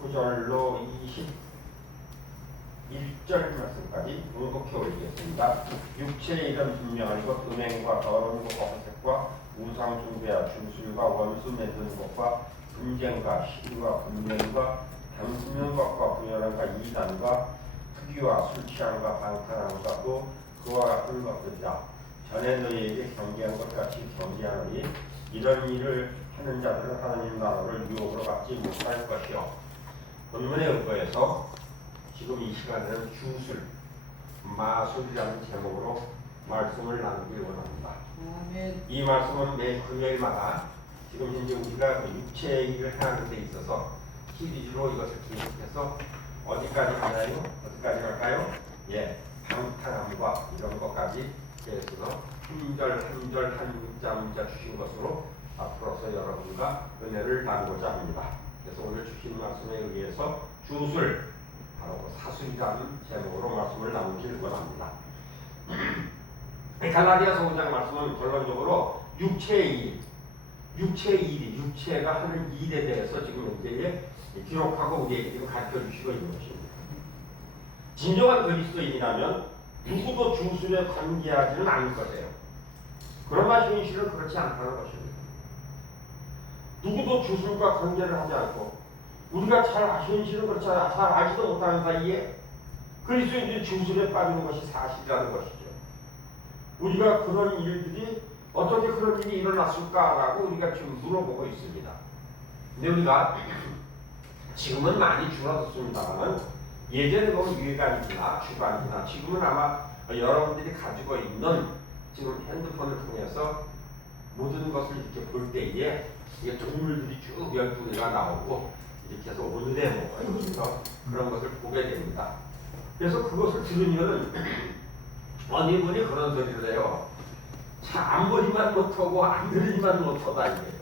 19절로 21절 말씀까지 묵묵히 올리겠습니다. 육체의 일은 분명하고 음행과 더러운 것과 허색과 우상 숭배와 주술과 원수 맺는 것과 분쟁과 시기와 분쟁과 당수면 것과 분열함과 이단과 특유와 술 취함과 방탕함과 또 그와 같은 것들이라. 전에 너희에게 경계한 것 같이 경계하노니 이런 일을 하는 자들은 하나님 나라를 유혹으로 받지 못할 것이요. 본문에 의거해서 지금 이 시간에는 주술, 마술이라는 제목으로 말씀을 나누길 원합니다. 아멘. 이 말씀은 매 금요일마다 지금 현재 우리가 육체의 일을 하는 데 있어서 시리즈로 이것을 계속해서 어디까지 가나요? 어디까지 갈까요? 방탕함과 이런 것까지 계속해서 한 절 한 문자 주신 것으로 앞으로서 여러분과 은혜를 나누고자 합니다. 그래서 오늘 주신 말씀에 의해서 주술, 바로 사술이라는 제목으로 말씀을 나누길 원합니다. 갈라디아서 5장 말씀은 결론적으로 육체의 육체가 하는 일에 대해서 지금 현재 기록하고 우리에게 지금 가르쳐 주시고 있는 것입니다. 진정한 그리스도인이라면 누구도 주술에 관계하지는 않을 것이에요. 그러나 현실은 그렇지 않다는 것입니다. 누구도 주술과 관계를 하지 않고 우리가 현실은 그렇지 않아 잘 알지도 못하는 사이에 그리스도인들이 주술에 빠지는 것이 사실이라는 것이죠. 우리가 그런 일들이 어떻게 그런 일이 일어났을까라고 우리가 지금 물어보고 있습니다. 근데 우리가 지금은 많이 줄어들었습니다만 예전에 보면 일간이나 주간이나 지금은 아마 여러분들이 가지고 있는 지금 핸드폰을 통해서 모든 것을 이렇게 볼 때에 이게 동물들이 쭉 12개가 나오고 이렇게 해서 오늘의 뭐 여기서 그런 것을 보게 됩니다. 그래서 그것을 들으면은 어느 분이 그런 소리를 해요. 차 안 보지만 못하고 안 들으지만 못하다 이거예요.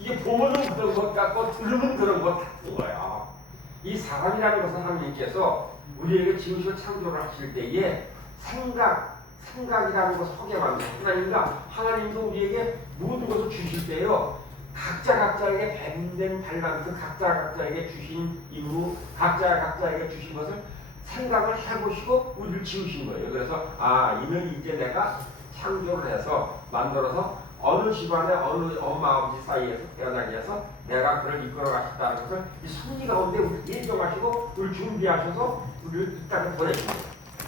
이게 보면은 그런 것 같고 들으면 그런 것 같은 거야. 이 사람이라는 것은 하나님께서 우리에게 지으시고 창조를 하실 때에 생각이라는 것을 하게 만든 하나님과 하나님도 우리에게 모든 것을 주실 때요. 각자에게 뱀된 달란트, 각자에게 주신 이유, 각자에게 주신 것을 생각을 해보시고 우리를 지으신 거예요. 그래서 이는 이제 내가 창조를 해서 만들어서 어느 집안에 어느 엄마 아버지 사이에서 태어나게 해서 내가 그를 이끌어 가셨다는 것을 이 섭리 가운데 우리를 예정하시고 우리를 준비하셔서 우리를 이 땅에 보내신 거예요.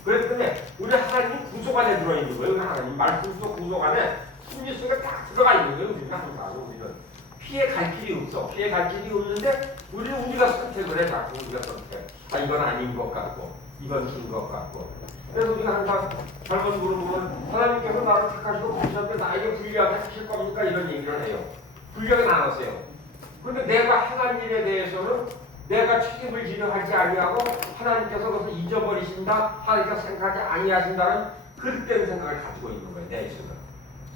그렇기 때문에 우리 하나님 구속 안에 들어있는 거예요. 하나님 말씀 속 구속 안에 섭리 속에 딱 들어가 있는 거예요. 우리가 항상 우리는 피해 갈 길이 없어. 피해 갈 길이 없는데 우리가 선택을 해. 자꾸 우리가 선택. 이건 아닌 것 같고 이건 긴 것 같고. 그래서 우리가 항상 잘못 물어보면 하나님께서 나를 택하시고 부르셨는데 나에게 불리하게 하실 겁니까? 이런 얘기를 해요. 불리하게 안 하세요. 그런데 내가 행한 일에 대해서는 내가 책임을 지려 하지 아니하고 하나님께서 그것을 잊어버리신다, 하나님께서 생각하지 아니하신다는 그릇된 생각을 가지고 있는 거예요. 내 생각.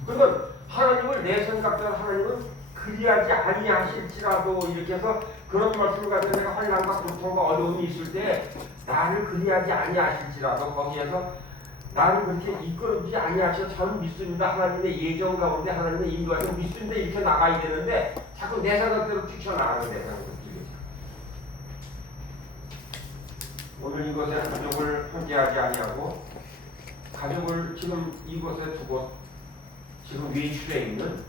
그러면 하나님을 내 생각대로 하나님은 그리하지 아니하실지라도 이렇게 해서 그런 말씀을 가지고 내가 환난과 고통과 어려움이 있을 때 나를 그리하지 아니하실지라도 거기에서 나를 그렇게 이끌어주지 아니하셔서 저는 믿습니다. 하나님의 예정 가운데 하나님의 인도하시고 믿습니다. 이렇게 나가야 되는데 자꾸 내 생각대로 뛰쳐나가는 내 생각대로 뛰죠. 오늘 이곳에 가족을 함께하지 아니하고 가족을 지금 이곳에 두고 지금 외출해 있는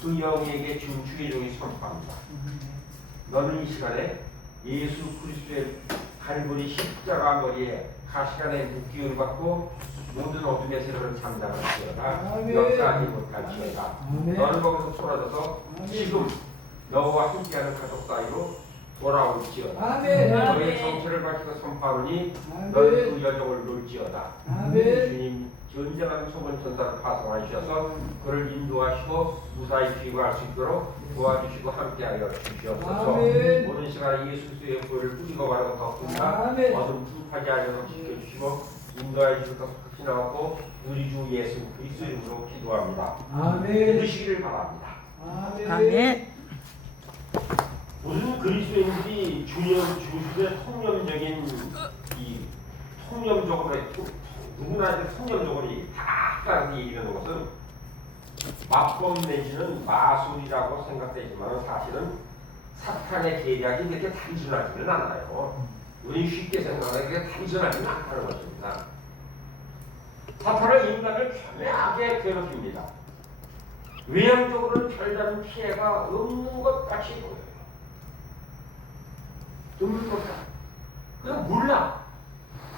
그 영에게 준 주의 종이 선포합니다. 너는 이 시간에 예수 그리스도의 갈보리 십자가 머리에 가시관에 묶기를 받고 모든 어둠의 세력을 잠잠할지어다. 역사하지 못할지어다. 너는 거기서 쏟아져서 지금 너와 함께하는 가족 사이로 돌아올지어다. 너의 정체를 밝히고 선포하노니 너는 그 여정을 놓을지어다. 주님 전쟁하는 소문 전사를 파송하셔서 그를 인도하시고 무사히 귀가할 수 있도록 도와주시고 함께하여 주시옵소서. 오늘 시간에 예수 그리스도의 보혈을 뿌리고 바르고 덮습니다. 어둠 투입하지 않도록 지켜주시고 인도하여 주셔서 확신하고 우리 주 예수 그리스도 이름으로 기도합니다. 믿으시기를 바랍니다. 아멘. 무슨 그리스도인들이 주님의 통념적인 이 통념적으로 누구나 이제 성경적으로 다 따라서 얘기하는 것은 마법 내지는 마술이라고 생각되지만 사실은 사탄의 계략이 그렇게 단순하지는 않아요. 우리 쉽게 생각하는 게 단순하지는 않다는 것입니다. 사탄은 인간을 교묘하게 괴롭힙니다. 외형적으로는 별다른 피해가 없는 것 같이 보여요. 없는 것 같아. 그냥 몰라.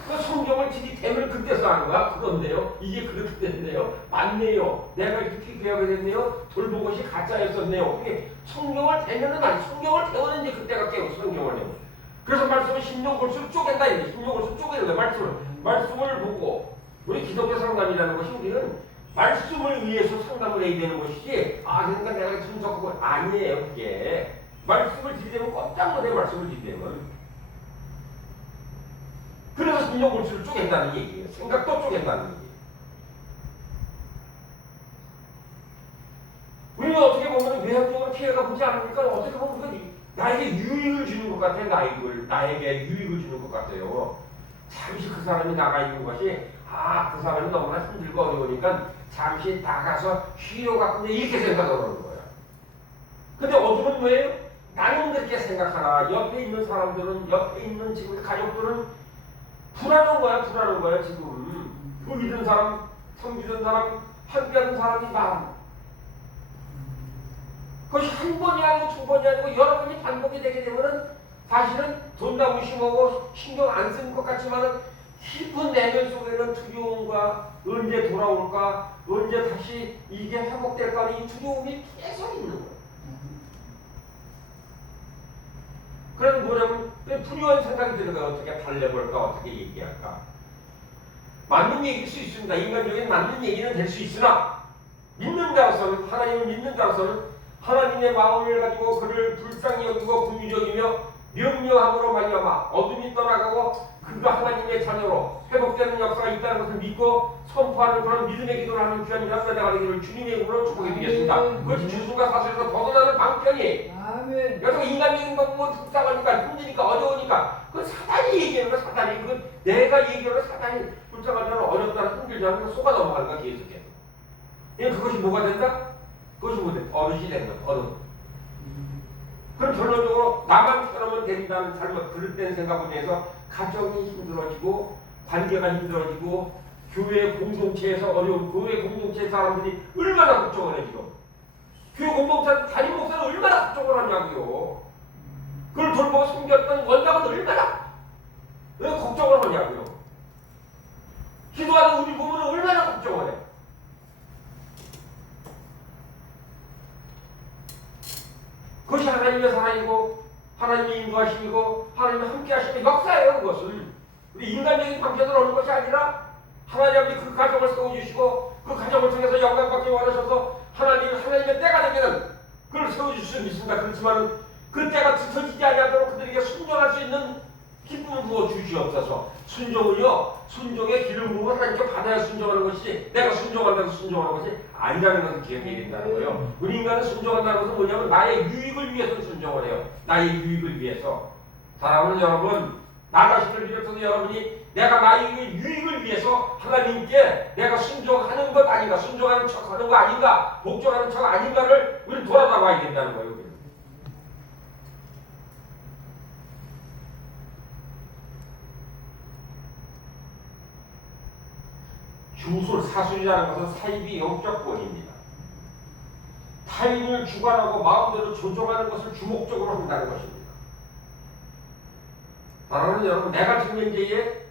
그 성경을 들이대면 그때서 하는 거야. 그런데요. 이게 그렇게 됐네요. 맞네요. 내가 이렇게 배우게 됐네요. 돌본 것이 가짜였었네요. 그게 성경을 대면은 아니 성경을 배우는 이제 그때가 깨워 성경을 배우. 그래서 말씀은 심령 골수를 쪼갠다 이게 심령 골수를 쪼개는 거야. 말씀을 보고 우리 기독교 상담이라는 것이 우리는 말씀을 위해서 상담을 해야 되는 것이지. 아 그러니까 내가 분석하고 아니에요. 그게 말씀을 들이대면 깜짝 놀래 말씀을 들이대면. 그래서 심령 골수를 쪼갠다는 얘기예요. 생각도 쪼갠다는 얘기예요. 우리가 어떻게 보면 외형적으로 피해가 보지 않으니까 어떻게 보면 그건 나에게 유익을 주는 것 같아요. 나에게 유익을 주는 것 같아요. 잠시 그 사람이 나가 있는 것이 그 사람이 너무나 힘들고 어려우니까 잠시 나가서 쉬어 갖고 이렇게 생각을 하는 거야. 근데 어둠은 왜요? 나는 그렇게 생각하나 옆에 있는 사람들은 옆에 있는 지금 가족들은 불안한 거야 지금. 그 믿은 사람, 섬기는 사람, 함께하는 사람이 많아. 그것이 한 번이 아니고 두 번이 아니고 여러 번이 반복이 되게 되면은 사실은 돈다 무심하고 신경 안 쓰는 것 같지만은 깊은 내면 속에는 두려움과 언제 돌아올까, 언제 다시 이게 회복될까 하는 이 두려움이 계속 있는 거야. 그래서 뭐냐면 불효한 생각이 드는 거야. 어떻게 달래볼까, 어떻게 얘기할까. 맞는 얘기일 수 있습니다. 인간적인 맞는 얘기는 될 수 있으나 믿는 자로서는 하나님을 믿는 자로서는 하나님의 마음을 가지고 그를 불쌍히 여기고 긍휼적이며 명령함으로 말미암아 어둠이 떠나가고 그가 하나님의 자녀로 회복되는 역사가 있다는 것을 믿고 선포하는 그런 믿음의 기도를 하는 귀한 자녀가 되기를 주님의 이름으로 축복해 드리겠습니다. 그것이 주술과 사술에서 벗어나는 방편이 여기서 인간적인 것뭐 불쌍하니까 힘드니까 어려우니까 그 사단이 얘기하는 거 사단이 그 내가 얘기하는 거 사단이 불쌍하잖아 어렵다는 힘들잖아 속아 넘어가는 거야 계속해서. 그것이 뭐가 된다? 그것이 뭐돼? 어른이 된다. 어른. 그럼 결론적으로 나만 편하면 된다는 잘못 그릇된 생각으로 인해서 가정이 힘들어지고 관계가 힘들어지고 교회 공동체에서 어려운 교회 공동체 사람들이 얼마나 걱정을 해 지금. 교회 공동체 담임 목사는 얼마나 걱정을 하냐고요. 그걸 돌보고 섬겼던 원장은 얼마나 걱정을 하냐고요. 기도하는 우리 부모는 얼마나 걱정을 해. 그것이 하나님의 사랑이고 하나님의 인도하심이고 하나님의 함께 하시는 역사예요. 그것은 우리 인간적인 방편으로 오는 것이 아니라 하나님 아버지 그 가정을 세워주시고 그 가정을 통해서 영광받기 원하셔서 하나님의 때가 되면은 그걸 세워주실 수 있습니다. 그렇지만 그 때가 뒤처지지 아니하도록 그들에게 순종할 수 있는 기쁨을 부어 주시옵소서. 순종은요 순종의 길을 물고 하나님께 받아야 순종하는 것이지 내가 순종한다고 순종하는 것이 아니라는 것을 기억해야 된다는 거예요. 우리 인간은 순종한다는 것은 뭐냐면 나의 유익을 위해서 순종을 해요. 나의 유익을 위해서. 사랑하는 여러분, 나 자신을 비롯해서 여러분이 내가 나의 유익을 위해서 하나님께 내가 순종하는 것 아닌가, 순종하는 척하는 거 아닌가, 복종하는 척 아닌가를 우리는 돌아봐야 된다는 거예요. 주술, 사술이라는 것은 사입이 영적 권입니다. 타인을 주관하고 마음대로 조종하는 것을 주목적으로 한다는 것입니다. 사랑하는 여러분, 내가 지금 현재에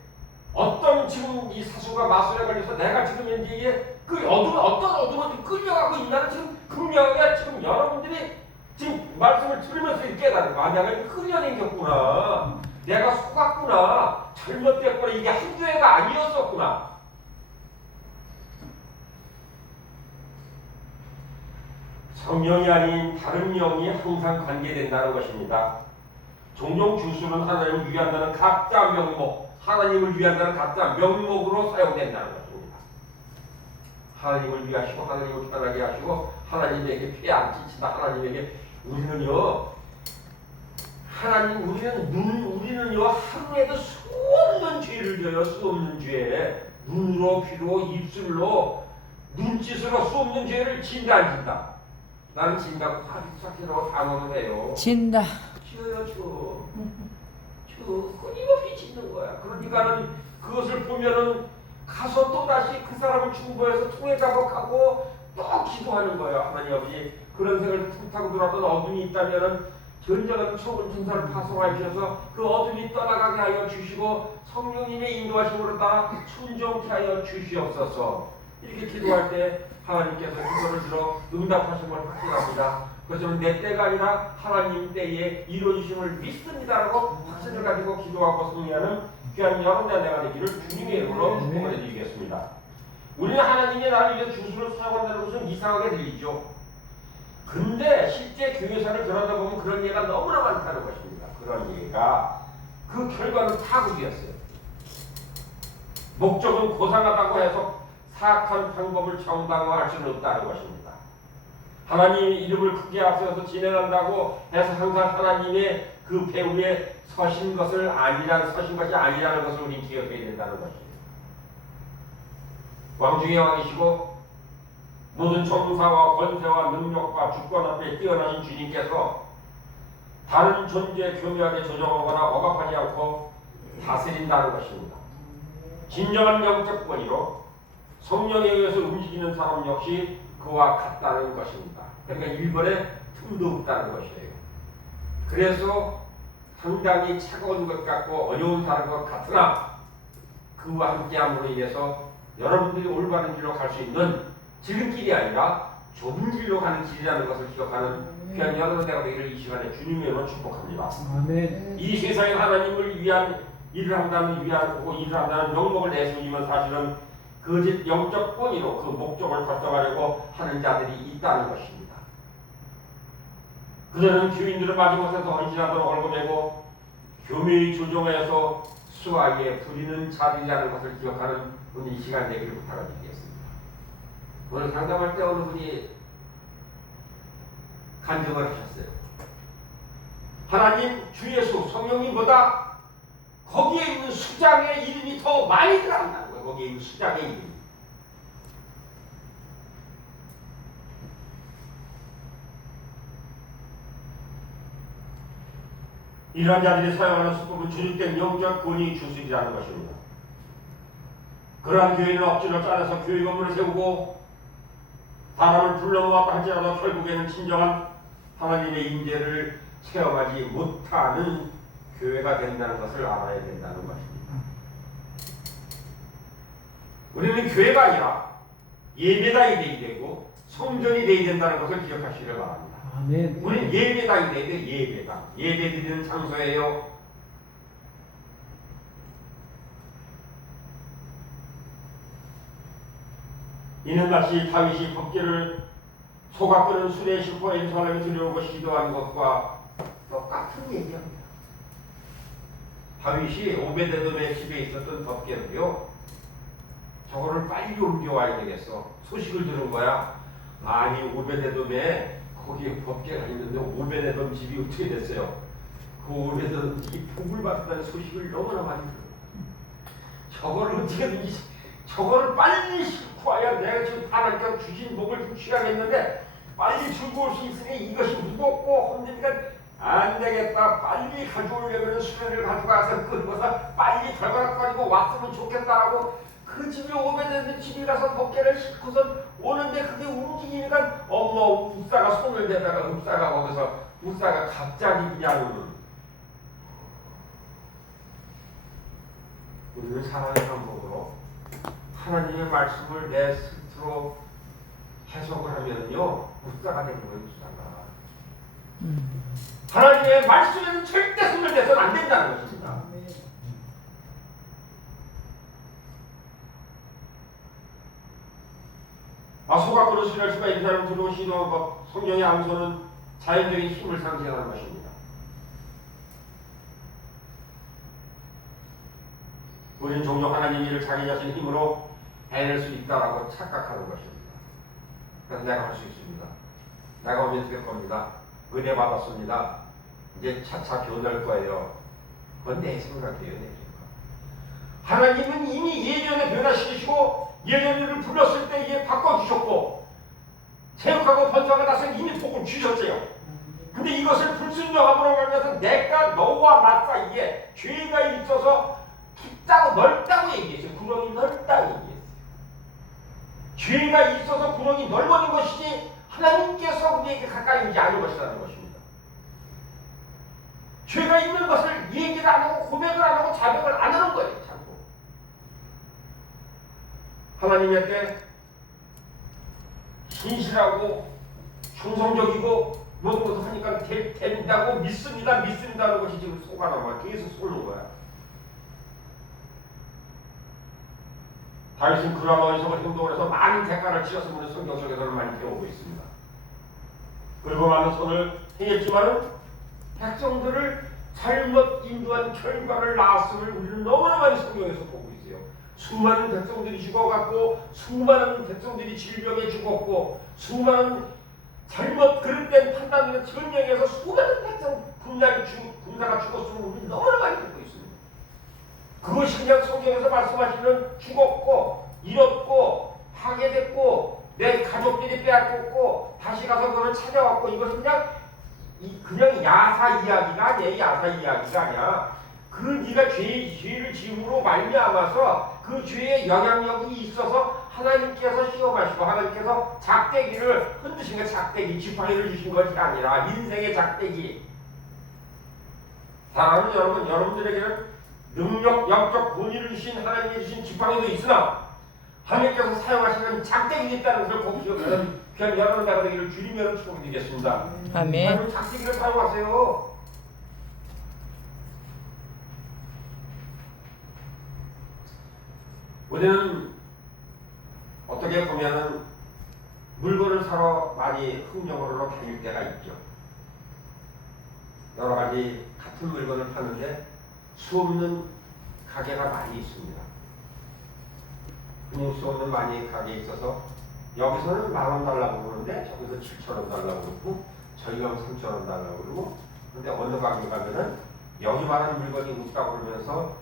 어떤 지금 이 사술과 마술에 관해서 내가 지금 현재에 그 어떤 어둠을 끌려가고 있나를 지금 분명하게 지금 여러분들이 지금 말씀을 들으면서 깨달은 거야. 내가 끌려다녔구나. 내가 속았구나. 잘못됐구나. 이게 한두 해가 아니었었구나. 성령이 아닌 다른 영이 항상 관계된다는 것입니다. 종종 주술은 하나님을 위한다는 가짜 명목, 하나님을 위한다는 가짜 명목으로 사용된다는 것입니다. 하나님을 위하시고 하나님을 편하게 하시고 하나님에게 피해 안 끼친다. 하나님에게 우리는요 우리는요 하루에도 수없는 죄를 져요. 수없는 죄. 눈으로, 귀로, 입술로, 눈짓으로 수 없는 죄를 진다 안 진다? 나는 진다고 사기사기라고 단어는 해요. 진다. 지어요 저 끊임없이 짓는 거야. 그러니까는 그것을 보면은 가서 또 다시 그 사람을 중보해서 통해 작업하고 또 기도하는 거예요. 하나님 아버지 그런 생을 틈타고 들어왔던 어둠이 있다면은 전쟁은 초본 천사를 파송하셔서 그 어둠이 떠나가게 하여 주시고 성령님의 인도하심으로 따라 순종케 하여 주시옵소서. 이렇게 기도할 때 하나님께서 기도를 들어 응답하심을 확신합니다. 그것은 내 때가 아니라 하나님 때에 이루어지심을 믿습니다라고 확신을 가지고 기도하고 승리하는 귀한 여러분의 내가 되기를 주님의 이름으로 축복을 해드리겠습니다. 우리는 하나님의 나를 위해 주술을 사용한다는 것은 이상하게 들리죠. 근데 실제 교회사를 들여다보면 그런 예가 너무나 많다는 것입니다. 그런 예가 그 결과는 파국이었어요. 목적은 고상하다고 해서 사악한 방법을 정당화할 수는 없다는 것입니다. 하나님의 이름을 크게 앞세워서 진행한다고 해서 항상 하나님의 그 배후에 서신 것이 아니라는 것을 우리는 기억해야 된다는 것입니다. 왕 중의 왕이시고 모든 정사와 권세와 능력과 주권 앞에 뛰어나신 주님께서 다른 존재에 교묘하게 조정하거나 억압하지 않고 다스린다는 것입니다. 진정한 영적 권위로 성령에 의해서 움직이는 사람 역시 그와 같다는 것입니다. 그러니까 일벌에 틈도 없다는 것이에요. 그래서 상당히 차가운 것 같고 어려운 사람 것 같으나 그와 함께함으로 인해서 여러분들이 올바른 길로 갈 수 있는 지름길이 아니라 좁은 길로 가는 길이라는 것을 기억하는 귀한 여러분 내가 되기를 이 시간에 주님의 이름으로 축복합니다. 아멘. 이 세상에 하나님을 위한 일을 한다는 명목을 내세우지만 사실은 거짓 영적 권위로 그 목적을 달성하려고 하는 자들이 있다는 것입니다. 그들은 교인들을 마지못해서 헌신하도록 얼굴매고 교묘히 조종하여서 수하에 부리는 자들이라는 것을 기억하는 오늘 이 시간 되기를 부탁드리겠습니다. 오늘 상담할 때 어느 분이 간증을 하셨어요. 하나님 주 예수 성령님보다 거기에 있는 수장의 이름이 더 많이 들어간다는 거예요. 거기에 있는 수장의 이름. 이러한 자들이 사용하는 수법은 주님께 영적 권위 주술이라는 것입니다. 그러한 교회는 억지로 짜내서 교회 건물을 세우고 사람을 불러모았다 할지라도 결국에는 진정한 하나님의 임재를 체험하지 못하는 교회가 된다는 것을 알아야 된다는 것입니다. 우리는 교회가 아니라 예배당이 되어야 되고 성전이 되어야 된다는 것을 기억하시길 바랍니다. 아멘. 우리는 예배당이 되어야 돼요. 예배당. 예배드리는 장소예요. 이는 다시 다윗이 법궤를 소가 끓는 술에 싣고 예루살렘에 들여오고 기도한 것과 똑같은 얘기합니다. 다윗이 오베데돔의 집에 있었던 법궤를요, 저거를 빨리 옮겨와야 되겠어. 소식을 들은 거야. 아니 오베데돔에 거기에 법궤가 있는데 오베데돔 집이 어떻게 됐어요? 그 오베데돔 집이 복을 받았다는 소식을 너무나 많이 들어요. 저거를 어떻게든지 저거를 빨리 싣고 와야 내가 지금 하나님께서 주신 복을 취하겠는데 빨리 들고 올 수 있으니 이것이 무겁고 힘드니까 안 되겠다. 빨리 가져오려면 수레를 가져가서 끌고서 빨리 결과가지고 왔으면 좋겠다라고 그 집에 오베데돔 집에 가서 법궤를 싣고서 오는데 그게 움직이니까 엄마 웁사가 손을 대다가 웁사가 거기서 웁사가 갑자기 그냥 우리는 사랑의 방법으로 하나님의 말씀을 내 스스로 해석을 하면요 웁사가 되는 거예요. 웁사가 하나님의 말씀에는 절대 손을 대서는 안 된다는 것입니다. 소가 그릇을 수가 있는 사람을 들고 시도한 것, 성경의 암소는 자연적인 힘을 상징하는 것입니다. 우리는 종종 하나님 일을 자기 자신의 힘으로 해낼 수 있다라고 착각하는 것입니다. 그래서 내가 할 수 있습니다. 내가 오면 될 겁니다. 은혜 받았습니다. 이제 차차 변할 거예요. 그건 내 생각이에요. 내 생각. 하나님은 이미 예전에 변화시키시고 예전을 불렀을 때 이게 바꿔주셨고 새벽하고 번성하고 나서 이미 복을 주셨어요. 근데 이것을 불순종함으로 말미암아서 내가 너와 나 사이에 죄가 있어서 깊다고 넓다고 얘기했어요. 구렁이 넓다고 얘기했어요. 죄가 있어서 구렁이 넓어진 것이지 하나님께서 우리에게 가까이 오지 않은 것이라는 것입니다. 죄가 있는 것을 얘기를 안 하고 고백을 안 하고 자백을 안 하는 거예요. 자꾸 하나님께 신실하고 충성적이고 모든 것을 하니까 된다고 믿습니다는 것이 지금 속아 남아 계속 쏘는 거야. 다윗은 그러한 어리석은 행동을 해서 많은 대가를 치렀음을 성경 속에서는 많이 배우고 있습니다. 그리고 많은 손을 행했지만은 백성들을 잘못 인도한 결과를 낳았음을 우리는 너무나 많이 성경에서 보고 있어요. 수많은 백성들이 죽어갔고 수많은 백성들이 질병에 죽었고 수많은 잘못 그릇된 판단으로 전쟁에서 수많은 백성 군사가 죽었음을 우리는 너무나 많이 보고 있습니다. 그것이 그냥 성경에서 말씀하시는 죽었고 잃었고 파괴됐고 내 가족들이 빼앗겼고 다시 가서 그걸 찾아왔고 이것은 그냥 야사 이야기가 아니야. 야사 이야기가 아니야. 그 네가 죄를 지음으로 말미암아서 그 죄의 영향력이 있어서 하나님께서 시험하시고 하나님께서 작대기를 흔드신 거 작대기 지팡이를 주신 것이 아니라 인생의 작대기. 사랑하는 여러분, 여러분들에게는 능력, 영적 본의를 주신 하나님이 주신 지팡이도 있으나 하나님께서 사용하시는 작대기가 있다는 것을 보시면 그냥 여러분 나가 되기를 주님으로 축복드리겠습니다. 아멘. 하나님 작대기를 사용하세요. 우리는 어떻게 보면은 물건을 사러 많이 흥정으로 다닐 때가 있죠. 여러 가지 같은 물건을 파는데 수없는 가게가 많이 있습니다. 그냥 수없는 많이 가게에 있어서 여기서는 10,000원 달라고 그러는데 저기서 7,000원 달라고 그러고 저기가 3,000원 달라고 그러고 근데 어느 가게 가면은 여기만한 물건이 없다고 그러면서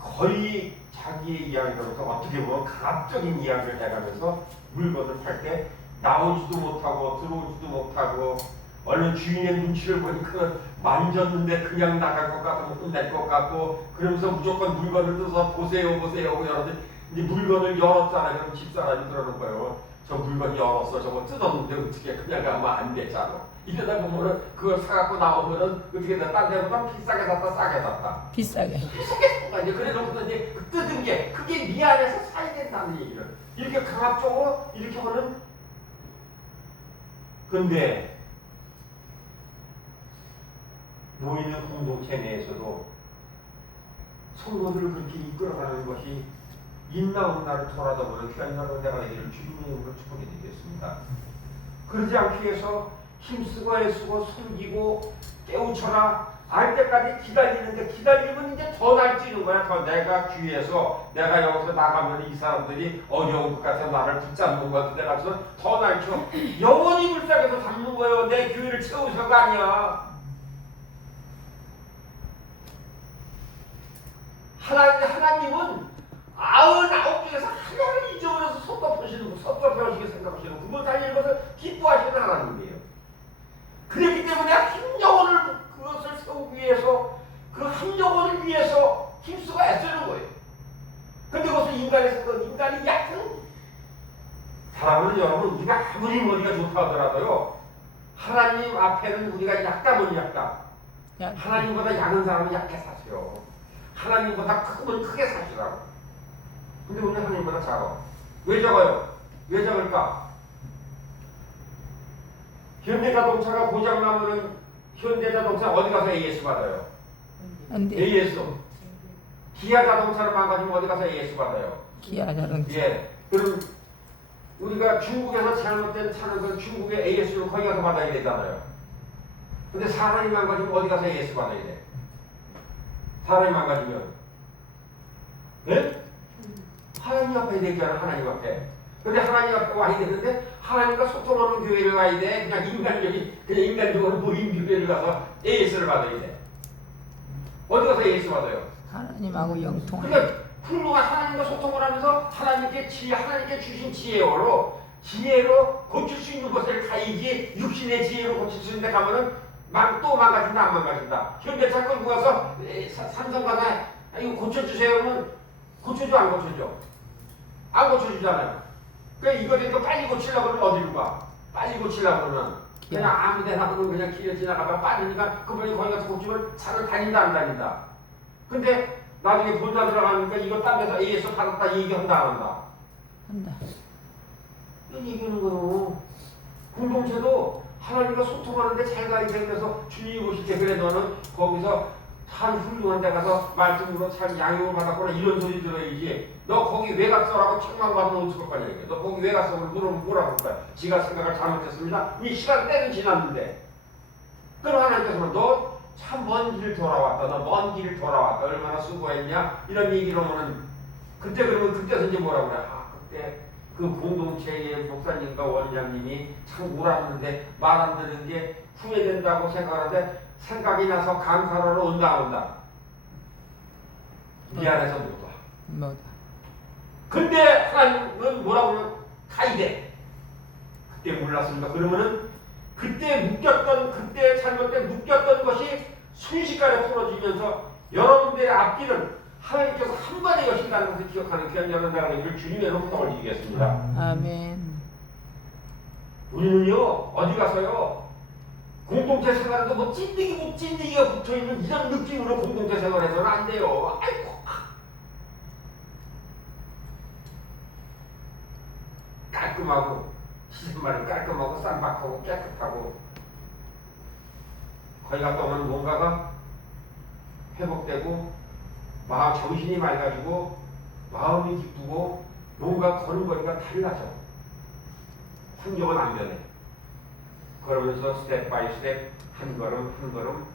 거의 자기의 이야기를 하면서 어떻게 보면 강압적인 이야기를 해가면서 물건을 팔 때 나오지도 못하고 들어오지도 못하고 얼른 주인의 눈치를 보니까 만졌는데 그냥 나갈 것 같고 혼날 것 같고 그러면서 무조건 물건을 뜯어서 보세요 여러분들 이제 물건을 열었잖아요. 그럼 집사람이 그러는 거예요. 저 물건 열었어. 저거 뜯었는데 어떻게 그냥 가면 안 되잖아. 이러다 보면은 그걸 사갖고 나오면은 어떻게 돼? 딴 데보다 비싸게 샀다 싸게 샀다. 비싸게 샀다. 이제 그래 놓고서 이제 그 뜯은 게 그게 미안해서 사야 된다는 얘기를 이렇게 강압적으로 이렇게 하는. 근데 모이는 공동체 내에서도 성도들을 그렇게 이끌어가는 것이 있나 없나를 돌아다보는 귀한 여러분 내가 되기를 주님의 이름으로 축복해드리겠습니다. 그러지 않기 위해서 힘쓰고 애쓰고 숨기고 깨우쳐라 알 때까지 기다리는데 기다리면 이제 더 날뛰는 거야. 더 내가 귀해서 내가 여기서 나가면 이 사람들이 어려운 것 같아서 나를 붙잡는 것 같은데 가서 더 날뛰어 영원히 불쌍해서 잡는 거예요. 내 교회를 채우셔가 아니야. 하나님은 99 중에서 하나를 잊어버려서 섭섭하시게 생각하시는 그걸 달리는 것을 기뻐하시는 하나님이에요. 그렇기 때문에 한 영혼을 그것을 세우기 위해서 그 한 영혼을 위해서 힘쓰고 애쓰는 거예요. 근데 그것을 인간의 생각, 인간이 약한 사람은 여러분 우리가 아무리 머리가 좋다 하더라도요 하나님 앞에는 우리가 약다면 약다. 하나님보다 약은 사람은 약해 사세요. 하나님보다 크면 크게 사시라고. 근데 우리는 하나님보다 작아. 왜 작아요? 왜 작을까? 현대자동차가 고장나면은 현대자동차 어디 가서 AS 받아요? AS. 기아자동차를 망가지면 어디 가서 AS 받아요? 기아자동차. 예. 그럼 우리가 중국에서 잘못된 차는 중국의 AS로 거기 가서 받아야 되잖아요. 근데 사람이 망가지면 어디 가서 AS 받아야 돼? 사람이 망가지면. 네? 하나님 앞에 되잖아. 하나님 앞에. 근데 하나님 앞에 와야 되는데 하나님과 소통하는 교회를 와야 돼. 그냥 인간적으로 모인 교회를 가서 AS를 받아야 돼. 어디 가서 AS 받아요? 하나님하고 영통. 그러니까 훌륭한 하나님과 소통을 하면서 하나님께 주신 지혜로 고칠 수 있는 것을 가야지 육신의 지혜로 고칠 수 있는데 가면은 또 망가진다 안 망가진다. 현대차 끌고 가서 삼성 가서 이거 고쳐주세요 하면 고쳐줘 안 고쳐줘? 안 고쳐주잖아요. 그러니까 이거 빨리 고치려고 그러면 어디로 가? 빨리 고치려고 그러면 그냥 아무 데나 그냥 길에 지나가다 빠지니까 그분이 거기 가서 고치면 차는 다닌다 안 다닌다. 근데 나중에 본사 들어가니까 이거 딴 데서 A에서 받았다 얘기한다 안 한다? 한다. 이거 얘기하는 거요. 공동체도 하나님과 소통하는데 잘 가야 되면서 주님이 보실 때 그래 너는 거기서 참 훌륭한 데 가서 말씀으로 참 양육을 받았구나 이런 소리 들어야지. 너 거기 왜 갔어라고 책망받으면 어떡할 거냐 이게. 너 거기 왜 갔어? 물으면 뭐라고 할 거야. 지가 생각을 잘못했습니다. 이 시간 때는 지났는데. 그럼 하나님께서는 너 참 먼 길 돌아왔다. 너 먼 길 돌아왔다. 얼마나 수고했냐? 이런 얘기를 하면은 그러면 그때서 이제 뭐라고 그래. 그때 그 공동체의 목사님과 원장님이 참 옳았는데 말 안 듣는 게 후회된다고 생각하는데 생각이 나서 감사하러 온다. 미안해서 못 와. 뭐다. 근데 하나님은 뭐라고 그러면 가이대. 그때 몰랐습니다. 그러면은 그때 잘못때 묶였던 것이 순식간에 풀어지면서 여러분들의 앞길은 하나님께서 한 번에 여신다는 것을 기억하는 귀한 여러분들 주님의荣耀을 드리겠습니다. 아멘. 우리는요 어디 가서요 공동체 생활에도 뭐 찐득이가 붙어있는 이런 느낌으로 공동체 생활해서는 안 돼요. 아이고 깔끔하고 시선말은 깔끔하고 쌈박하고 깨끗하고 거기 갔다 오면 뭔가가 회복되고 정신이 맑아지고 마음이 기쁘고 뭔가 걸음걸이가 달라져. 환경은 안 변해. 그러면서 스텝 바이 스텝 한 걸음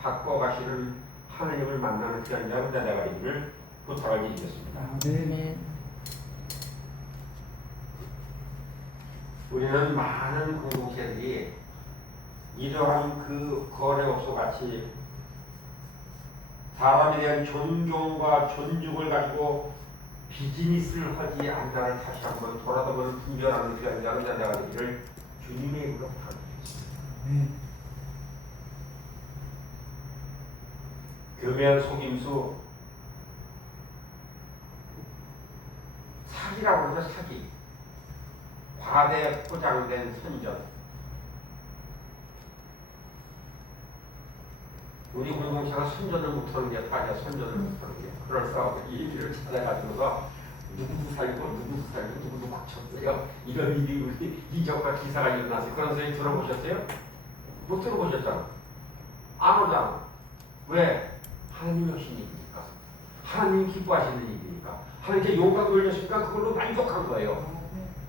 바꿔가시는 하나님을 만나는 귀한 여러분 내가 이를 부탁을 드리겠습니다. 아멘. 우리는 많은 공동체들이 이러한 그 거래업소 같이 사람에 대한 존경과 존중을 가지고 비즈니스를 하지 않다를 다시 한번 돌아다보는 분별하는 귀한 여러분 내가 되기를 주님의 이름으로 부탁드리겠습니다. 교묘한 속임수 사기라고 그러죠. 사기. 과대 포장된 선전. 우리 공동체가 선전을 못하는 게 다냐. 선전을 못하는 게. 그럴싸하고 이 일을 찾아가지고서 누구 살고 누구 막쳤어요. 이런 일이 우리 이적과 기사가 일어났어요. 그런 소리 들어보셨어요? 못 들어보셨잖아. 안 오잖아. 왜? 하나님 여신이니까. 하나님 기뻐하시는 일이니까. 하나님께 용감 돌렸으니까 그걸로 만족한 거예요.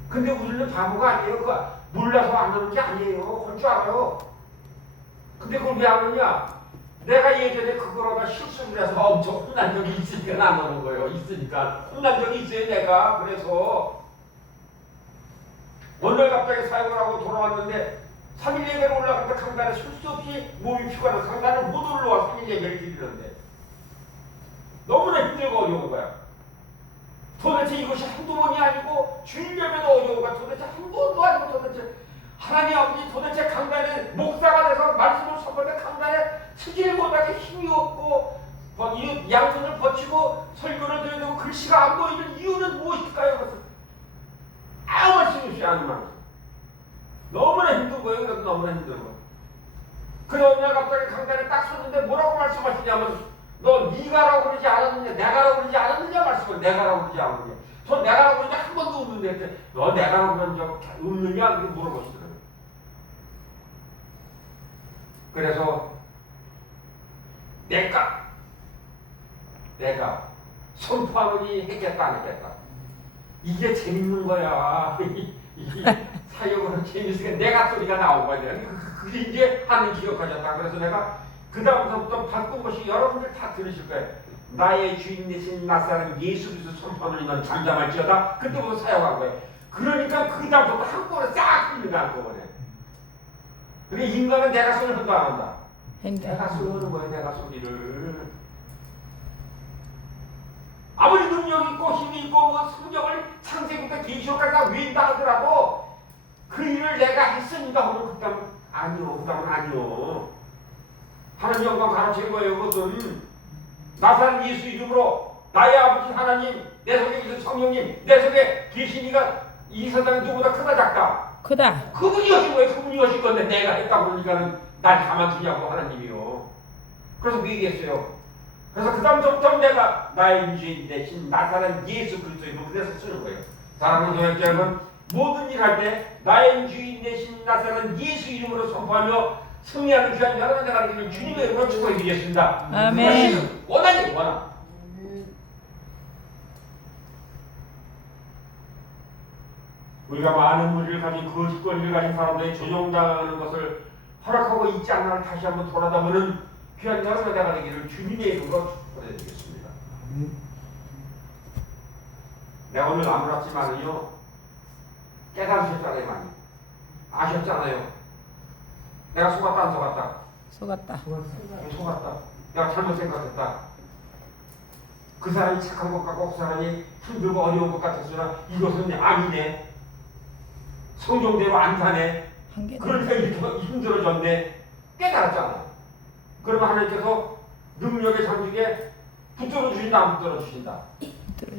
근데 우리는 바보가 아니에요. 그거 몰라서 안 하는 게 아니에요. 할 줄 알아요. 근데 그걸 왜 안 하냐? 내가 예전에 그거로다 실수를 해서 엄청 혼난 적이 있으니까 안 하는 거예요. 있으니까. 혼난 적이 있어요, 내가. 그래서 오늘 갑자기 사역을 하고 돌아왔는데 3일 예배로 올라갔다 강단에 설 수 없이 몸이 피곤해서 강단을 못 올라와 3일 예배를 드리는데 너무나 힘들고 어려운 거야. 도대체 이것이 한두 번이 아니고 주일 예배도 어려운 거야. 도대체 한 번도 아니고 도대체 하나님 아버지 도대체 강단에 목사가 돼서 말씀을 선포할 때 강단에 스질 못하게 힘이 없고 양손을 버치고 설교를 드려야 되고 글씨가 안 보이는 이유는 무엇일까요? 아무 말씀 없이 하는 말. 너무나 힘든 거예요. 그래도 너무나 힘든 거. 그래 어느 날 갑자기 강단에 딱 섰는데 뭐라고 말씀하시냐면 너 네가라고 그러지 않았느냐 내가라고 그러지 않았느냐 말씀을 내가라고 그러지 않았느냐 저 내가라고 그러지 한 번도 없는데 너 내가라고 그런 적 없느냐 그렇게 물어보시더라고요. 그래서 내가 선포하느니 했겠다 안 했겠다. 이게 재밌는 거야. 이 사역으로 재밌으니까 내가 소리가 나온 거야. 그게 이제 하는 기억하셨다. 그래서 내가 그 다음부터 바꾼 것이 여러분들 다 들으실 거예요. 나의 주인 되신 나사렛 예수 그리스도 선포하느니 넌 잠잠할지어다. 그때부터 사역한 거예요. 그러니까 그 다음부터 한꺼번에 싹 흘리는 거야. 한꺼번에. 근데 인간은 내가 소리를 한다 안 한다. 내가 소리하는 거예요. 내가 소리를. 아무리 능력 있고 힘이 있고 뭐 성경을 창세기부터 계시록까지 다 외운다 하더라도 그 일을 내가 했습니다 하면 그 다음은 아니요. 그 다음은 아니요. 하나님 영광 가르치는 거예요. 그것은 나사렛 예수 이름으로 나의 아버지 하나님, 내 속에 계신 성령님, 내 속에 계신 이가 이 세상에 누구보다 크다 작다. 크다. 그분이 하신 거예요. 그분이 하신 건데 내가 했다 그러니까는 날 가만두냐고 하나님이요. 그래서 그 얘기했어요. 그래서 그 다음 점점 내가 나의 주인 대신 나사렛 예수 그리스도 이름으로 그래서 쓰는 거예요. 사랑하는 교회자 여러분, 모든 일 할 때 나의 주인 대신 나사렛 예수 이름으로 선포하며 승리하는 귀한 여러분 내가 되기를 주님의 이름으로 축복해 드리겠습니다. 아멘. 그것이 원하니 원하. 우리가 많은 무리를 가진 거짓권리를 가진 사람들이 조종당하는 것을 허락하고 있지 않나 다시 한번 돌아다보는 귀한 여러분 내가 되기를 주님의 이름으로 축복해 드리겠습니다. 내가 오늘 아무렇지만은요 깨달으셨잖아요. 많이 아셨잖아요. 내가 속았다 안 속았다? 속았다. 속았다. 내가 잘못 생각했다. 그 사람이 착한 것 같고 그 사람이 힘들고 어려운 것 같았으나 이것은 아니네. 성경대로 안 사네. 그러니까 이렇게 힘들어졌네. 깨달았잖아. 그러면 하나님께서 능력의 장중에 붙들어 주신다 안 붙들어 주신다.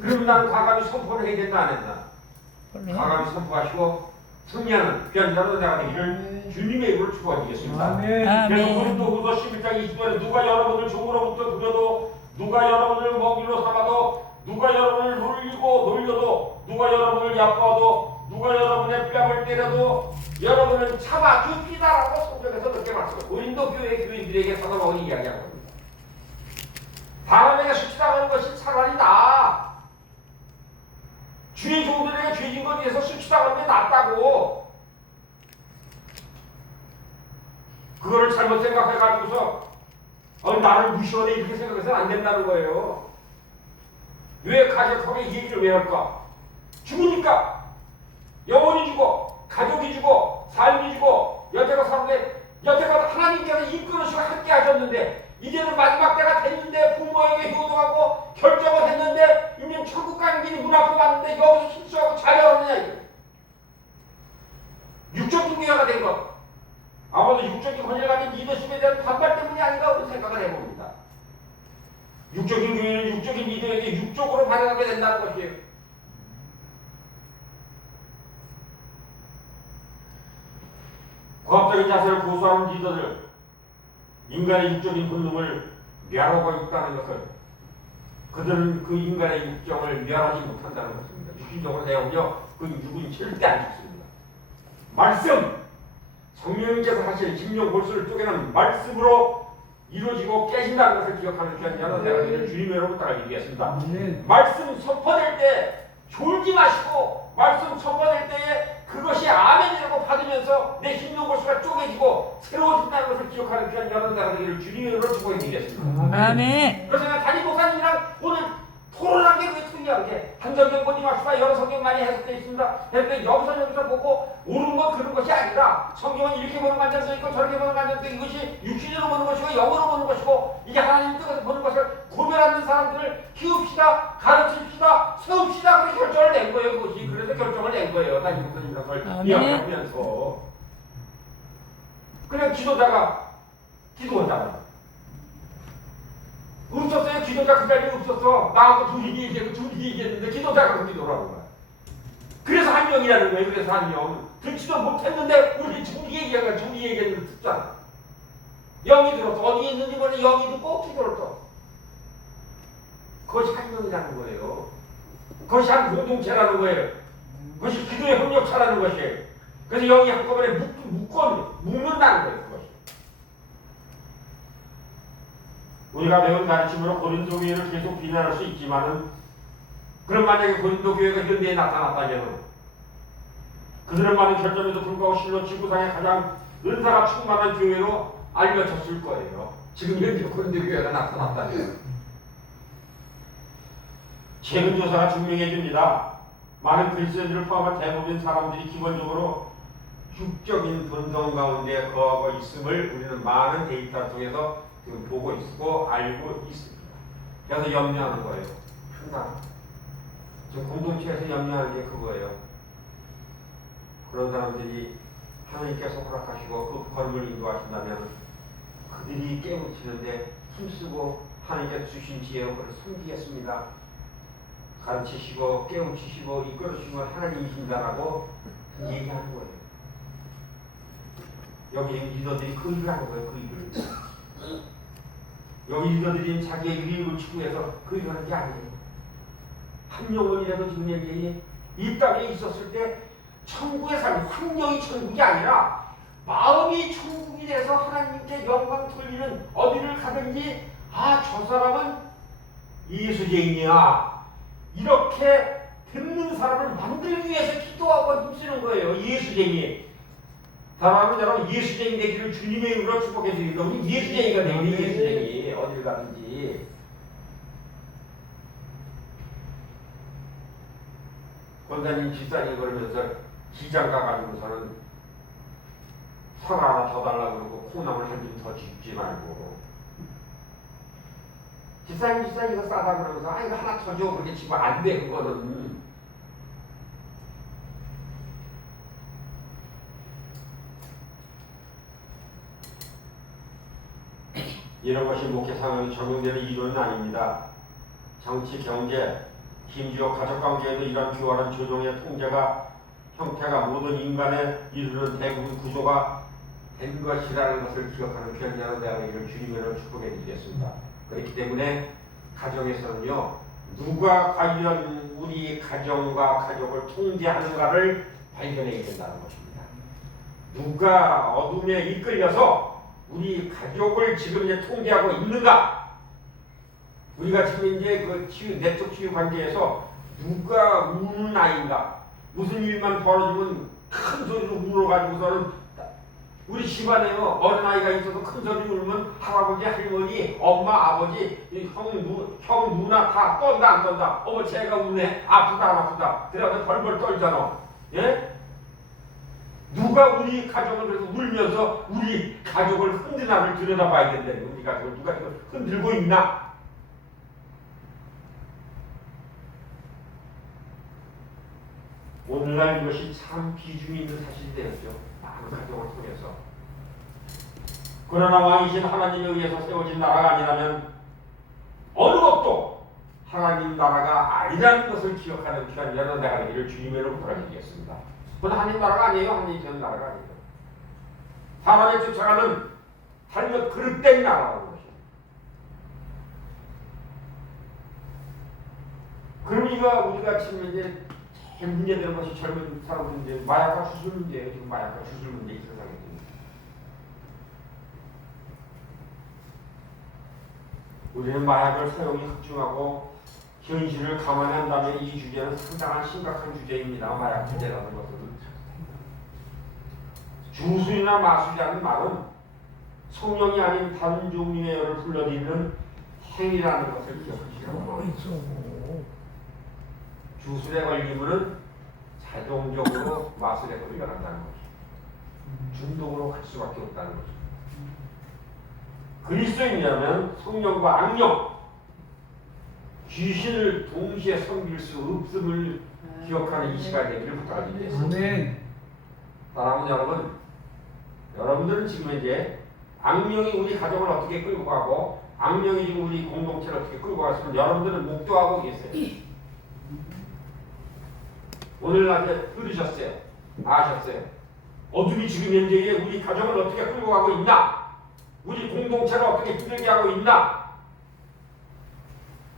그러면 나는 과감히 선포를 해야 된다 안 했나? 과감히 선포하시고 승리하는 귀한 자로 내가 되기를 주님의 이름으로 축복하겠습니다. 아멘. 그래서 고린도후서 11장 20절에 누가 여러분을 종으로부터 부려도 누가 여러분을 먹이로 삼아도 누가 여러분을 놀려도 누가 여러분을 얕보아도 누가 여러분의 뺨을 때려도 여러분은 참아줍니다라고 성경에서 그렇게 말씀해요. 고린도 교회 교인들에게 사도 바울이 이야기하고 있습니다. 사람에게 수치당하는 것이 차라리 나아. 주의 종들에게 죄진 것에 대해서 수치당하는 게 낫다고. 그거를 잘못 생각해가지고서 나를 무시하네 이렇게 생각해서는 안 된다는 거예요. 왜 가격하게 이 얘기를 왜 할까? 죽으니까 영혼이 죽어, 가족이 죽어, 삶이 죽어, 여태껏 하나님께서 이끌으시고 함께 하셨는데 이제는 마지막 때가 됐는데 부모에게 효도하고 결정을 했는데 이제 천국 가는 길이 문 앞에 왔는데 여기서 실수하고 자려하느냐 이거. 육적인 교회가 된 것. 아마도 육적인 권위를 가진 리더십에 대한 반발 때문이 아닌가 그런 생각을 해봅니다. 육적인 교회는 육적인 리더에게 육적으로 반응하게 된다는 것이에요. 과학적인 자세를 고수하는 리더들, 인간의 육적인 본능을 멸하고 있다는 것을, 그들은 그 인간의 육정을 멸하지 못한다는 것입니다. 육신적으로 대하며 그 육은 절대 안 죽습니다. 말씀! 성령님께서 하실 심령 골수를 쪼개는 말씀으로 이루어지고 깨진다는 것을 기억하는 귀한 자는 내가 되기를 주님의 이름으로 따라드리겠습니다. 말씀 선포될 때 졸지 마시고 말씀 선포될 때에 그것이 아멘이라고 받으면서 내 심령 골수가 쪼개지고 새로워진다는 것을 기억하는 귀한 자는 내가 되기를 주님의 이름으로 축복해드리겠습니다. 아멘. 그래서 내가 담임 목사님이랑 오늘 토론한 게 그게 특이한 게 한성경 보지 마시다 여러 성경 많이 해석되어 있습니다. 그런데 여기서 보고 옳은 건 그런 것이 아니라 성경은 이렇게 보는 관점도 있고 저렇게 보는 관점도 있고 이것이 육신으로 보는 것이고 영으로 보는 것이고 이게 하나님 뜻에서 보는 것을 구별하는 사람들을 키웁시다, 가르칩시다, 세웁시다 그렇게 결정을 낸 거예요. 그것이 그래서 결정을 낸 거예요. 담임 목사님이랑 그걸 이야기하면서 그냥 기도자가 기도하잖아요. 없었어요. 기도자 그 자리에 없었어. 나하고 둘이 얘기했는데 기도자가 그 기도를 하는 거야. 그래서 한 명이라는 거예요. 그래서 한 명. 듣지도 못했는데 우리 둘이 얘기했는데 듣잖아. 영이 들었어. 어디에 있는지 몰라. 영이 듣고 기도를 또. 그것이 한 명이라는 거예요. 그것이 한 공동체라는 거예요. 그것이 기도의 협력차라는 것이에요. 그래서 영이 한꺼번에 묶는다는 거예요. 그것이. 우리가 배운 가르침으로 고린도 교회를 계속 비난할 수 있지만은 그럼 만약에 고린도 교회가 현대에 나타났다면 그들은 많은 결점에도 불구하고 실로 지구상에 가장 은사가 충만한 교회로 알려졌을 거예요. 지금 현재 고린도 교회가 나타났다면 최근 조사가 증명해 줍니다. 많은 그리스도인들을 포함한 대부분 사람들이 기본적으로 육적인 본성 가운데 거하고 있음을 우리는 많은 데이터를 통해서 지금 보고 있고 알고 있습니다. 그래서 염려하는 거예요. 한다. 지금 공동체에서 염려하는 게 그거예요. 그런 사람들이 하나님께서 허락하시고 그 걸음을 인도하신다면 그들이 깨우치는데 힘쓰고 하나님께서 주신 지혜로 그를 섬기겠습니다. 가르치시고 깨우치시고 이끌어주신 건 하나님이신다라고 얘기하는 거예요. 여기 리더들이 그 일을 하는 거예요. 그 일을. 여기 리더들이 자기의 유익을 추구해서 그 일을 하는 게 아니에요. 한 영혼이라도 지금 얘기해 이 땅에 있었을 때 천국의 삶, 환경이 천국이 아니라 마음이 천국이 돼서 하나님께 영광 돌리는 어디를 가든지 저 사람은 예수쟁이야. 이렇게 듣는 사람을 만들기 위해서 기도하고 힘쓰는 거예요. 예수쟁이. 사람은 여러분 예수쟁이 되기를 주님의 이름으로 축복해 드립니다. 우리 예수쟁이가 되는 예수쟁이. 어디를 가든지. 권사님 집사님 그러면서 기장 가가지고서는 사과 하나 더 달라고 그러고 콩나물 한 줌 더 줍지 말고 집사님 이거 싸다 그러면서 이거 하나 더 줘 그렇게 치고 안 돼 그거는. 이런 것이 목회 상황에 적용되는 이론은 아닙니다. 정치, 경제, 심지어 가족관계에도 이런 교활한 조정의 통제가 형태가 모든 인간의 이루는 대부분 구조가 된 것이라는 것을 기억하는 편지하는 대학을 주님으로 축복해 드리겠습니다. 그렇기 때문에 가정에서는요, 누가 과연 우리 가정과 가족을 통제하는가를 발견해야 된다는 것입니다. 누가 어둠에 이끌려서 우리 가족을 지금 이제 통제하고 있는가? 우리가 지금 이제 그 내적 치유 관계에서 누가 우는 아이인가? 무슨 일만 벌어지면 큰 소리로 울어가지고서는 우리 집안에요 어린아이가 있어서 큰 소리로 울면 할아버지, 할머니, 엄마, 아버지, 형, 누나 다 떤다 안 떤다? 어머 쟤가 우네 아프다 안 아프다? 그래가지고 벌벌 떨잖아. 예? 누가 우리 가족을 그래서 울면서 우리 가족을 흔드나를 들여다봐야 된다는 우리 가족을 누가 지금 흔들고 있나? 오늘날 이것이 참 비중이 있는 사실이 되었죠. 많은 가정을 통해서. 그러나 왕이신 하나님에 의해서 세워진 나라가 아니라면 어느 것도 하나님 나라가 아니라는 것을 기억하는 귀한 여러 나라가 되기를 주님으로 부탁드리겠습니다. 그건 하나님 나라가 아니에요. 하나님 전 나라가 아니에요. 사람의 쫓아가는 잘못 그릇된 나라라는 것이에요. 그러니까 우리가 지금 이제 제일 문제되는 것이 젊은 사람들 문제, 마약과 주술 문제예요. 지금 마약과 주술 문제 이 세상에. 우리는 마약을 사용이 확증하고 현실을 감안한다면 이 주제는 상당한 심각한 주제입니다. 마약 문제라는 것은. 주술이나 마술이라는 말은 성령이 아닌 다른 종류의 열을 불러들이는 행위라는 것을 기억하시라고. 주술에 걸리면은 자동적으로 마술에 걸려간다는 것이죠. 중독으로 갈 수밖에 없다는 것이죠. 그리스도인이라면 성령과 악령, 귀신을 동시에 섬길 수 없음을 기억하는 이 시간 되기를 부탁드리겠습니다. 사랑하는 여러분들은 지금 이제 악령이 우리 가정을 어떻게 끌고 가고 악령이 지금 우리 공동체를 어떻게 끌고 갔으면 여러분들은 목도하고 계세요. 오늘 낮에 들으셨어요. 아셨어요. 어둠이 지금 현재에 우리 가정을 어떻게 끌고 가고 있나? 우리 공동체를 어떻게 힘들게 하고 있나?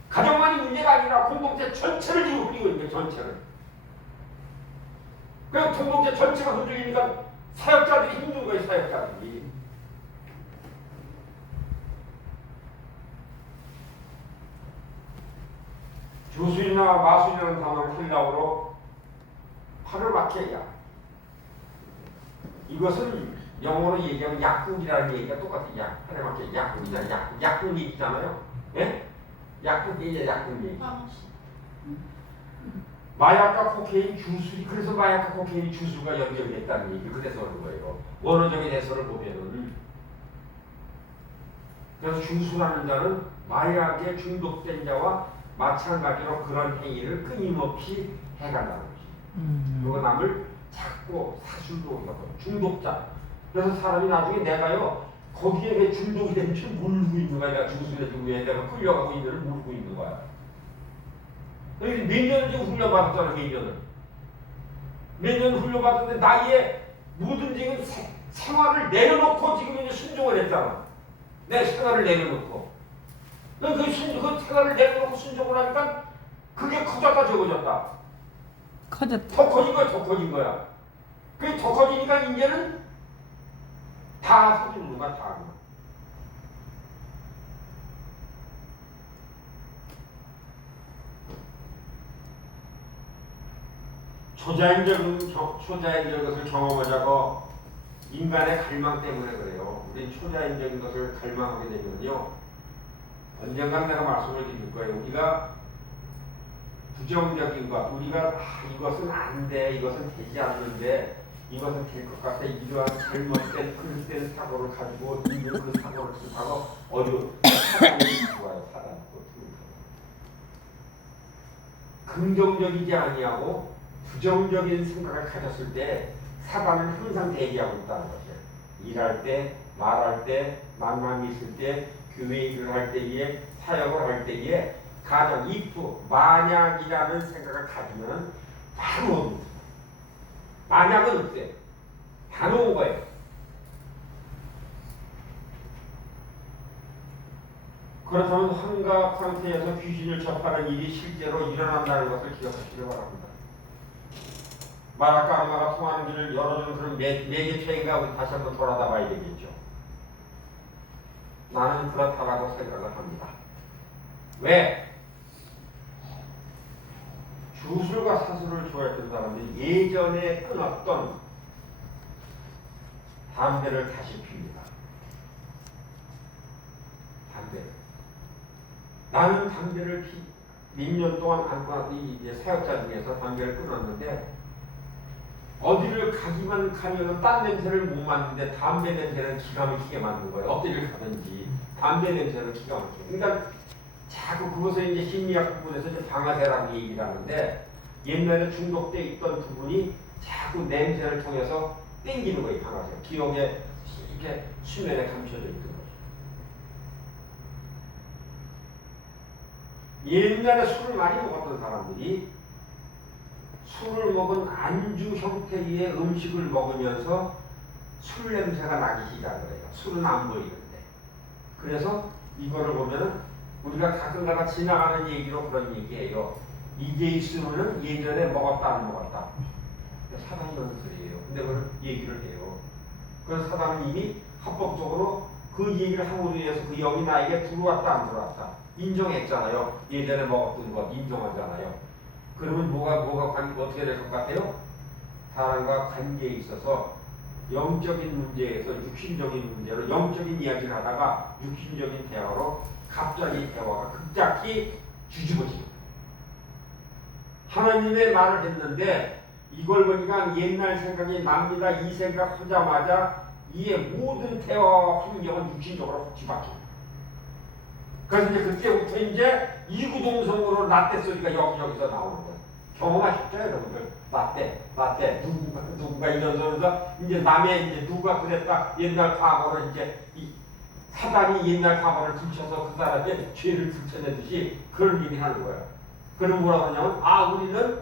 가정만이 문제가 아니라 공동체 전체를 지금 흐리고 있는 거예요. 전체를. 그래서 공동체 전체가 흔들리니까 사역자들이 힘든 거예요. 사역자들이. 주술이나 마술이라는 단어를 헬라어로 파르마케야. 이것은 영어로 얘기하면 약국이라는 얘기가 똑같아요. 파르마케 약국이잖아요. 약국 얘기잖아요. 예? 약국 얘기야, 약국 얘기. 마약과 코케인 주술이, 그래서 마약과 코케인 주술과 연결됐다는 얘기. 그래서 그런 거예요. 원어적인 해설을 보면은. 그래서 주술하는 자는 마약에 중독된 자와 마찬가지로 그런 행위를 끊임없이 해간다는 거지. 그리고 남을 자꾸 사술로 여겨 중독자. 그래서 사람이 나중에 내가요 거기에 왜 중독이 된 줄 모르고 있는 거야. 내가 주술해주고 왜 내가 끌려가고 있는 줄 모르고 있는 거야. 몇 년을 지금 훈련받았잖아. 몇 년 훈련받았는데 나의 모든 지금 생활을 내려놓고 지금 이제 순종을 했잖아. 내 생활을 내려놓고. 그 생활을 내려놓고 순종을 하니까 그게 커졌다 적어졌다. 커졌다. 더 커진 거야, 더 커진 거야. 그게 더 커지니까 이제는 다 서두르는 거야, 다. 초자연적인 것을 경험하자고 인간의 갈망 때문에 그래요. 우린 초자연적인 것을 갈망하게 되면요. 언젠가 내가 말씀을 드릴 거예요. 우리가 부정적인 것, 우리가 이것은 안 돼, 이것은 되지 않는데 이것은 될 것 같아. 이러한 잘못된 그릇된 사고를 가지고 있는 그 사고를 하고 사단이 좋아요. 사단. 긍정적이지 아니하고 부정적인 생각을 가졌을 때 사단은 항상 대기하고 있다는 거죠. 일할 때, 말할 때, 만남이 있을 때, 교회 일을 할 때에, 사역을 할 때에 가정, if, 만약이라는 생각을 가지면 바로 옵니다. 만약은 없어요. 다 놓은 거예요. 그렇다면 환각 상태에서 귀신을 접하는 일이 실제로 일어난다는 것을 기억하시기 바랍니다. 마라카 악마가 통하는 길을 열어주는 그런 매개체인가 우리 다시 한번 돌아다 봐야 되겠죠. 나는 그렇다라고 생각을 합니다. 왜? 주술과 사술을 좋아했던 사람들이 예전에 끊었던 담배를 다시 피웁니다. 담배를. 나는 담배를 몇 년 동안 안 끊었던 이 사역자 중에서 담배를 끊었는데 어디를 가기만 가면은 딴 냄새를 못 맡는데 담배 냄새는 기가 막히게 맡는 거예요. 어디를 가든지 담배 냄새는 기가 막히게. 그러니까 자꾸 그것을 이제 심리학 부분에서 이제 방아쇠라는 얘기를 하는데 옛날에 중독돼 있던 부분이 자꾸 냄새를 통해서 땡기는 거예요. 방아쇠. 기억에 이렇게 수면에 감춰져 있던 거죠. 옛날에 술을 많이 먹었던 사람들이 술을 먹은 안주 형태의 음식을 먹으면서 술 냄새가 나기 시작을 해요. 술은 안 보이는데. 그래서 이거를 보면은 우리가 가끔가다 지나가는 얘기로 그런 얘기예요. 이게 술은 예전에 먹었다 안 먹었다. 사단이 하는 소리예요. 근데 그걸 얘기를 해요. 그래서 사단은 이미 합법적으로 그 얘기를 함으로 인해서 그 영이 나에게 들어왔다 안 들어왔다. 인정했잖아요. 예전에 먹었던 것 인정하잖아요. 그러면 어떻게 될 것 같아요? 사람과 관계에 있어서 영적인 문제에서 육신적인 문제로 영적인 이야기를 하다가 육신적인 대화로 갑자기 대화가 급작히 뒤집어지고 하나님의 말을 했는데 이걸 보니까 옛날 생각이 납니다. 이 생각 하자마자 이의 모든 대화와 환경은 육신적으로 뒤바뀝니다. 그래서 이제 그때부터 이제 이구동성으로 라떼 소리가 여기저기서 나오는 거예요. 경험하셨죠, 여러분들? 라떼, 누군가 이런 소리에서 이제 남의 이제 누가 그랬다 옛날 과거를 이제 이 사단이 옛날 과거를 들춰서 그 사람의 죄를 들춰내듯이 그런 얘기를 하는 거야. 그럼 뭐라고 하냐면 우리는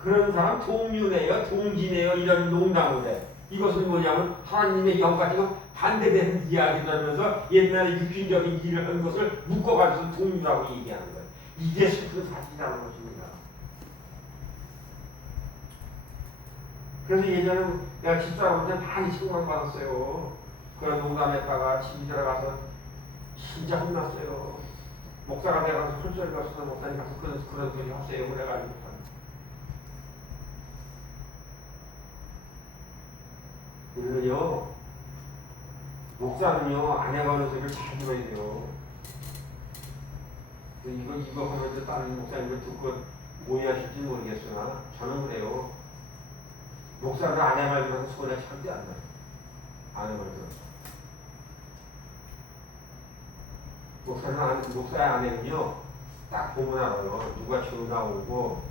그런 사람 동료네요, 동지네요 이런 농담을 해. 이것은 뭐냐면 하나님의 영과 지금 반대되는 이야기를 하면서 옛날에 육신적인 일을 한 것을 묶어가지고 동료라고 얘기하는 거예요. 이게 슬픈 사실이라는 것입니다. 그래서 예전에 내가 집사람한테 많이 책망받았어요. 그런 농담했다가 집에 들어가서 진짜 혼났어요. 목사가 돼가서 콜소리 갔어서 목사님 가서 그런 소리 하세요. 그래가지고. 우리는요, 목사는요, 아내가 하는 소리를 잘 들어야 돼요. 이거 하면서 다른 목사님을 듣고 오해하실지 모르겠으나, 저는 그래요. 목사는 아내 말 들어서 손에 절대 안 나요. 아내 말 들어서. 목사의 아내는요, 딱 보면 알아요. 누가 전화 오고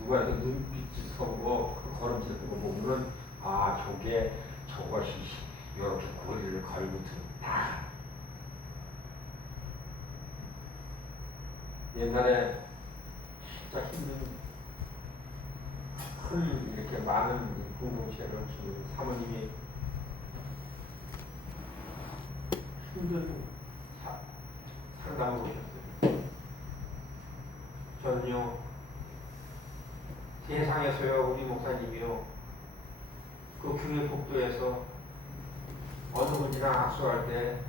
누가 이렇게 눈빛이 서고 그 걸음짓는 거 보면은 아 저것이 이렇게 고리를 걸고 든다. 옛날에 진짜 힘든 큰 이렇게 많은 공동체를 지금 사모님이 힘든 상담을 오셨어요. 저는요 세상에서요 우리 목사님이요 그 교회 복도에서 어느 분이랑 악수할 때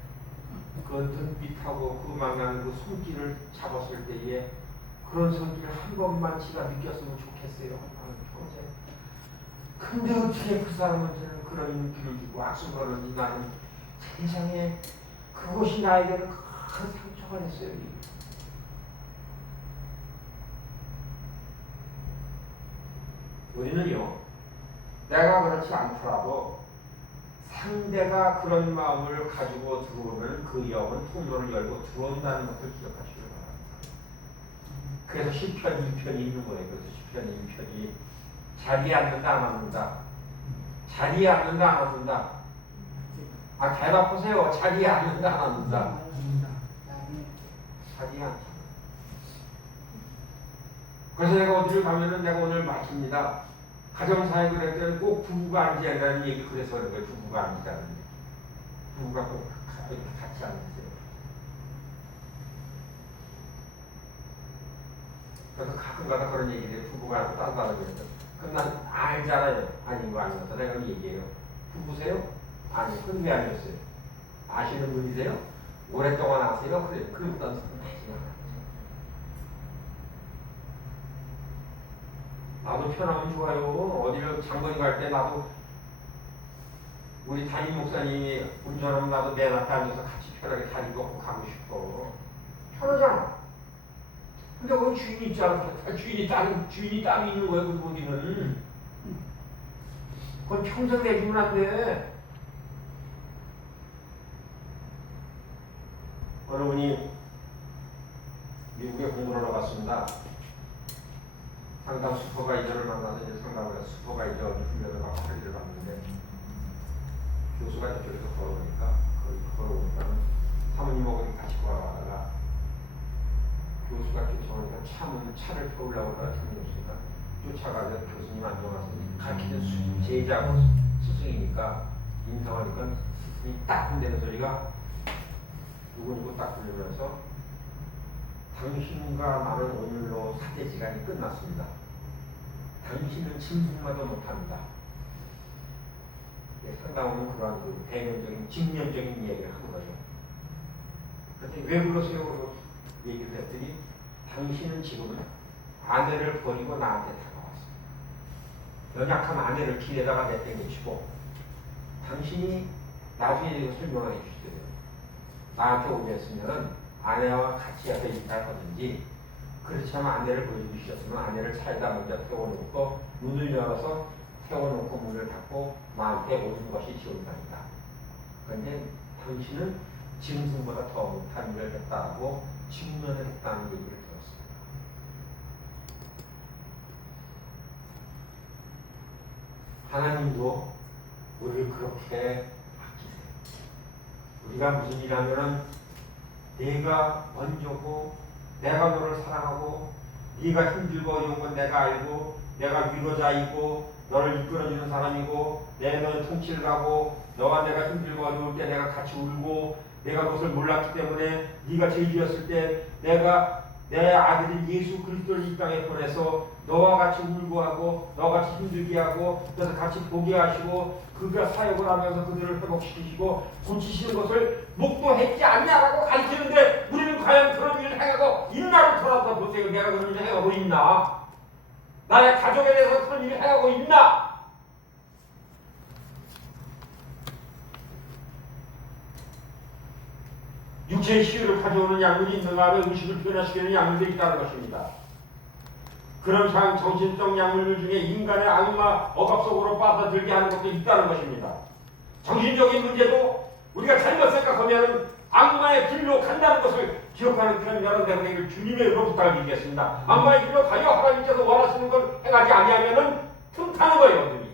그 눈빛하고 그 만나는 그 손길을 잡았을 때에 그런 손길을 한 번만 지가 느꼈으면 좋겠어요. 평생. 근데 어떻게 그 사람한테는 그런 눈길을 주고 악수를 하는지 나는 세상에 그것이 나에게는 큰 상처가 됐어요. 우리는요 내가 그렇지 않더라도 상대가 그런 마음을 가지고 들어오면 그 영은 통로를 열고 들어온다는 것을 기억하시길 바랍니다. 그래서 시편 2편이 있는 거예요. 그래서 시편 2편이 자리에 앉는다 안 앉는다. 자리에 앉는다 안 앉는다. 아 대답하세요. 자리에 앉는다 안 앉는다. 자리에 앉잖아. 그래서 내가 어디를 가면은 내가 오늘 마칩니다. 가정사역을 할 때는 꼭 부부가 앉아야 한다는 얘기 그래서 그런 거예요. 부부가 앉으라는 얘기. 부부가 꼭 같이 앉으세요. 그래서 가끔가다 그런 얘기를 해요. 부부가 따뜻하다고 그래서 그럼 난 알잖아요. 아닌 거 아니어서 내가 얘기해요. 부부세요? 아니. 그럼 왜 아니었어요? 아시는 분이세요? 오랫동안 아세요? 그래요. 그럼 난 나도 편하면 좋아요. 어디를 장거리 갈 때 나도 우리 담임 목사님이 운전하면 나도 맨 앞에 앉아서 같이 편하게 다리 걷고 가고 싶어. 편하잖아. 근데 거기 주인이 있잖아. 주인이 따로 있는 거야. 그 거기는. 그건 평생 내주면 안 돼. 어느 분이 미국에 공부를 하러 갔습니다. 상담 슈퍼바이저를 만나서 이제 상담을 해서 슈퍼바이저 훈련을 받고 자리를 받는데 교수가 저쪽에서 걸어오니까 걸어오니까 사모님하고 같이 걸어가다가 교수가 쫓아오니까 차를 태우려고 하다가 차문이 없으니까 쫓아가서 교수님 안녕하세요. 가르치는 제자고 스승이니까 인사하니까 스승이 딱 흔드는 소리가 누구누구 딱 들리면서 당신과 나는 오늘로 사제 시간이 끝났습니다. 당신은 짐승마도 못합니다. 상담은 그러한 그 대면적인 직면적인 이야기를 하는 거죠. 그런데 왜 그러세요? 얘기를 했더니 당신은 지금 아내를 버리고 나한테 다가왔어요. 연약한 아내를 길에다가 내팽개치고 당신이 나중에 이거 설명을 해주시더래요. 나한테 오게 했으면은 아내와 같이 해서 인사하든지 그렇지 않으면 아내를 보여주셨으면 아내를 차에다 먼저 태워놓고 문을 열어서 태워놓고 문을 닫고 나한테 오는 것이 지원사입니다. 그런데 당신은 짐승보다 더 못한 일을 했다고 직면을 했다는 얘기를 들었습니다. 하나님도 우리를 그렇게 아끼세요. 우리가 무슨 일 하면은 내가 먼저고 내가 너를 사랑하고 네가 힘들고 어려운 건 내가 알고 내가 위로자이고 너를 이끌어주는 사람이고 내 너의 통치를 하고 너와 내가 힘들고 어려울 때 내가 같이 울고 내가 그것을 몰랐기 때문에 네가 죄지었을 때 내가 내 아들인 예수 그리스도를 이 땅에 보내서 너와 같이 울고 하고 너와 같이 힘들게 하고 그래서 같이 보게 하시고 그가 사역을 하면서 그들을 회복시키시고 고치시는 것을 목도했지 않냐라고 가르치는데 우리는 과연 그런 일을 행하고 있나를 돌아서 보세요. 내가 그런 일을 행하고 있나? 나의 가족에 대해서 그런 일을 행하고 있나? 육체의 시유를 가져오는 약물이 있는 가운데 의식을 변화시키는 약물도 있다는 것입니다. 그런 정신적 약물들 중에 인간의 악마 억압 속으로 빠져들게 하는 것도 있다는 것입니다. 정신적인 문제도 우리가 잘못 생각하면 악마의 길로 간다는 것을 기억하는 그런 여러분들 되기를 주님의 이름으로 부탁드리겠습니다. 악마의 길로 가여 하나님께서 원하시는 걸 행하지 아니하면은 틈타는 거예요, 어둠이.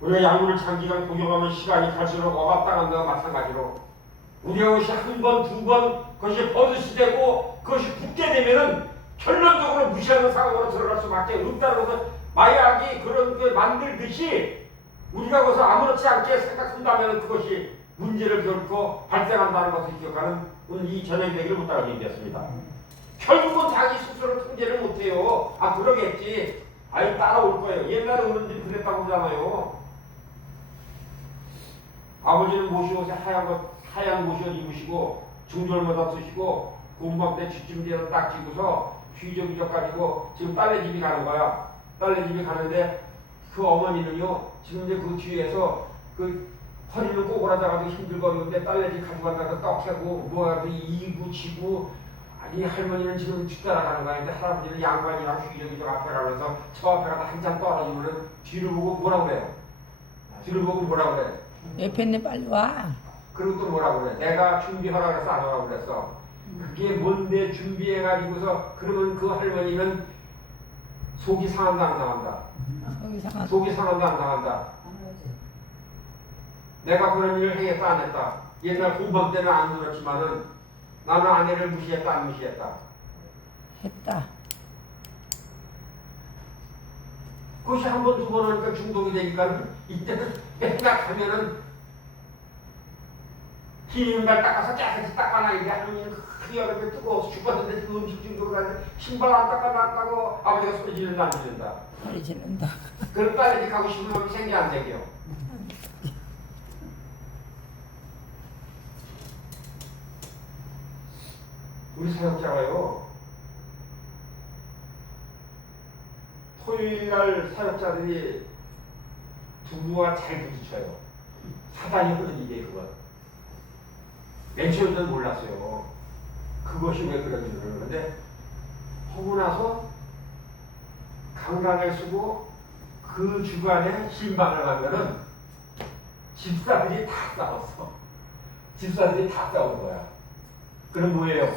우리가 약물을 장기간 복용하면 시간이 갈수록 억압당한 것과 마찬가지로 우리가 그것이 한 번, 두 번 그것이 버릇이 되고 그것이 붙게 되면은 결론적으로 무시하는 상황으로 들어갈 수밖에 없다는 것은 마약이 그런 게 만들듯이 우리가 그것을 아무렇지 않게 생각한다면 그것이 문제를 결코 발생한다는 것을 기억하는 오늘 이 저녁 되기를 부탁드리겠습니다. 결국은 자기 스스로 통제를 못해요. 아 그러겠지. 아이 따라올 거예요. 옛날에 어른들이 그랬다고 하잖아요. 아버지는 모시옷에 하얀 모시옷 입으시고 중절모자 쓰시고 공방 때 쥐찜대에서 딱 쥐고서 휘적휘적 가지고 지금 딸네 집이 가는 거야. 딸네 집이 가는데 그 어머니는요 지금 이제 그 뒤에서 그 허리를 꼬그라져가지고 힘들고 있는데 딸네 집 가져간다고 떡하고 뭐야 그 이구 지구 아니 할머니는 지금 뒤따라가는 거야. 근데 할아버지는 양반이랑 휘적휘적 앞에 가면서 저 앞에 가다 한참 떨어지면은 뒤를 보고 뭐라 그래요? 뒤를 보고 뭐라 그래? 옆에 있네 빨리 와. 그리고 또 뭐라 그래? 내가 준비하라 그래서 안 하라고 그랬어. 그게 뭔데 준비해가지고서 그러면 그 할머니는 속이 상한다 안 상한다? 속이 상한다 안 상한다? 내가 그런 일을 하겠다 안 했다? 옛날 공방 때는 안 그렇지만은 나는 아내를 무시했다 안 무시했다? 했다. 그것이 한 번, 두 번 하니까 중독이 되니까 이때는 생각하면은 흰발 닦아서 깨끗이 닦아놔야지. 할머니는 그 여름에 뜨거워서 죽었는데 그 음식 중독을 하는데 신발 안 닦아놨다고 아버지가 소리 지른다 안 지른다? 소리 지른다. 그럼 딸내 집 가고 싶은 놈이 생겨 안 생겨? 우리 사역자가요 토요일날 사역자들이 부부와 잘 부딪혀요. 사단이 하는 일이에요 그건. 맨 처음에는 몰랐어요. 그것이 왜 그런지를. 그런데 하고 나서 강당을 쓰고 그 주간에 신방을 가면은 집사들이 다 싸웠어. 집사들이 다 싸운 거야. 그럼 뭐예요?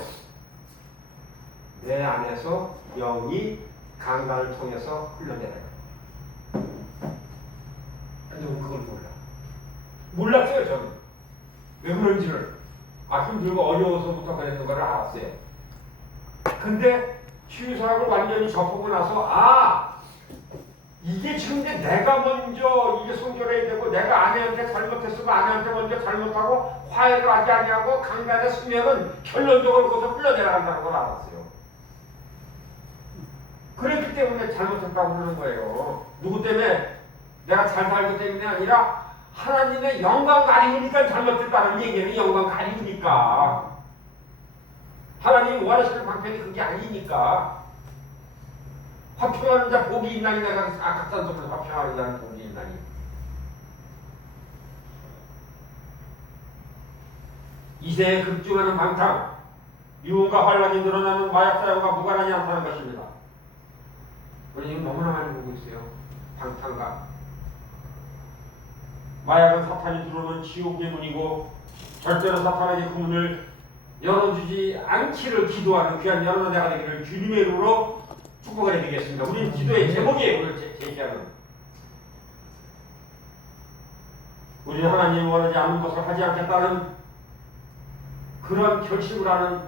내 안에서 영이 강단을 통해서 흘러내려요. 근데 그걸 몰라. 몰랐어요 저는. 왜 그런지를. 아 힘들고 어려워서부터 그랬는 걸 알았어요. 근데 치유사학을 완전히 접하고 나서 아 이게 지금 이제 내가 먼저 이게 손절해야 되고 내가 아내한테 잘못했으면 아내한테 먼저 잘못하고 화해를 하지 아니하고 강단에 쓰면은 결론적으로 거기서 흘러내려간다는 걸 알았어요. 그랬기 때문에 잘못했다고 그러는 거예요. 누구 때문에? 내가 잘 살기 때문에 아니라 하나님의 영광 가리우니까 잘못했다는 얘기는 영광 가리우니까. 하나님이 원하시는 방편이 그게 아니니까. 화평하는 자 복이 있나니 내가 악한 속에서 화평하는 자는 복이 있나니. 이세에 급증하는 방탕, 유흥과 환란이 늘어나는 마약 사용과 무관하지 않다는 것입니다. 우리 지금 너무나 많이 보고 있어요. 방탕과 마약은 사탄이 들어오는 지옥의 문이고 절대로 사탄에게 그 문을 열어주지 않기를 기도하는 귀한 여러분 내가 되기를 주님의 이름으로 축복을 해드리겠습니다. 우리는 기도의 제목이에요. 오늘 제시하는 우리는 하나님이 원하지 않는 것을 하지 않겠다는 그런 결심을 하는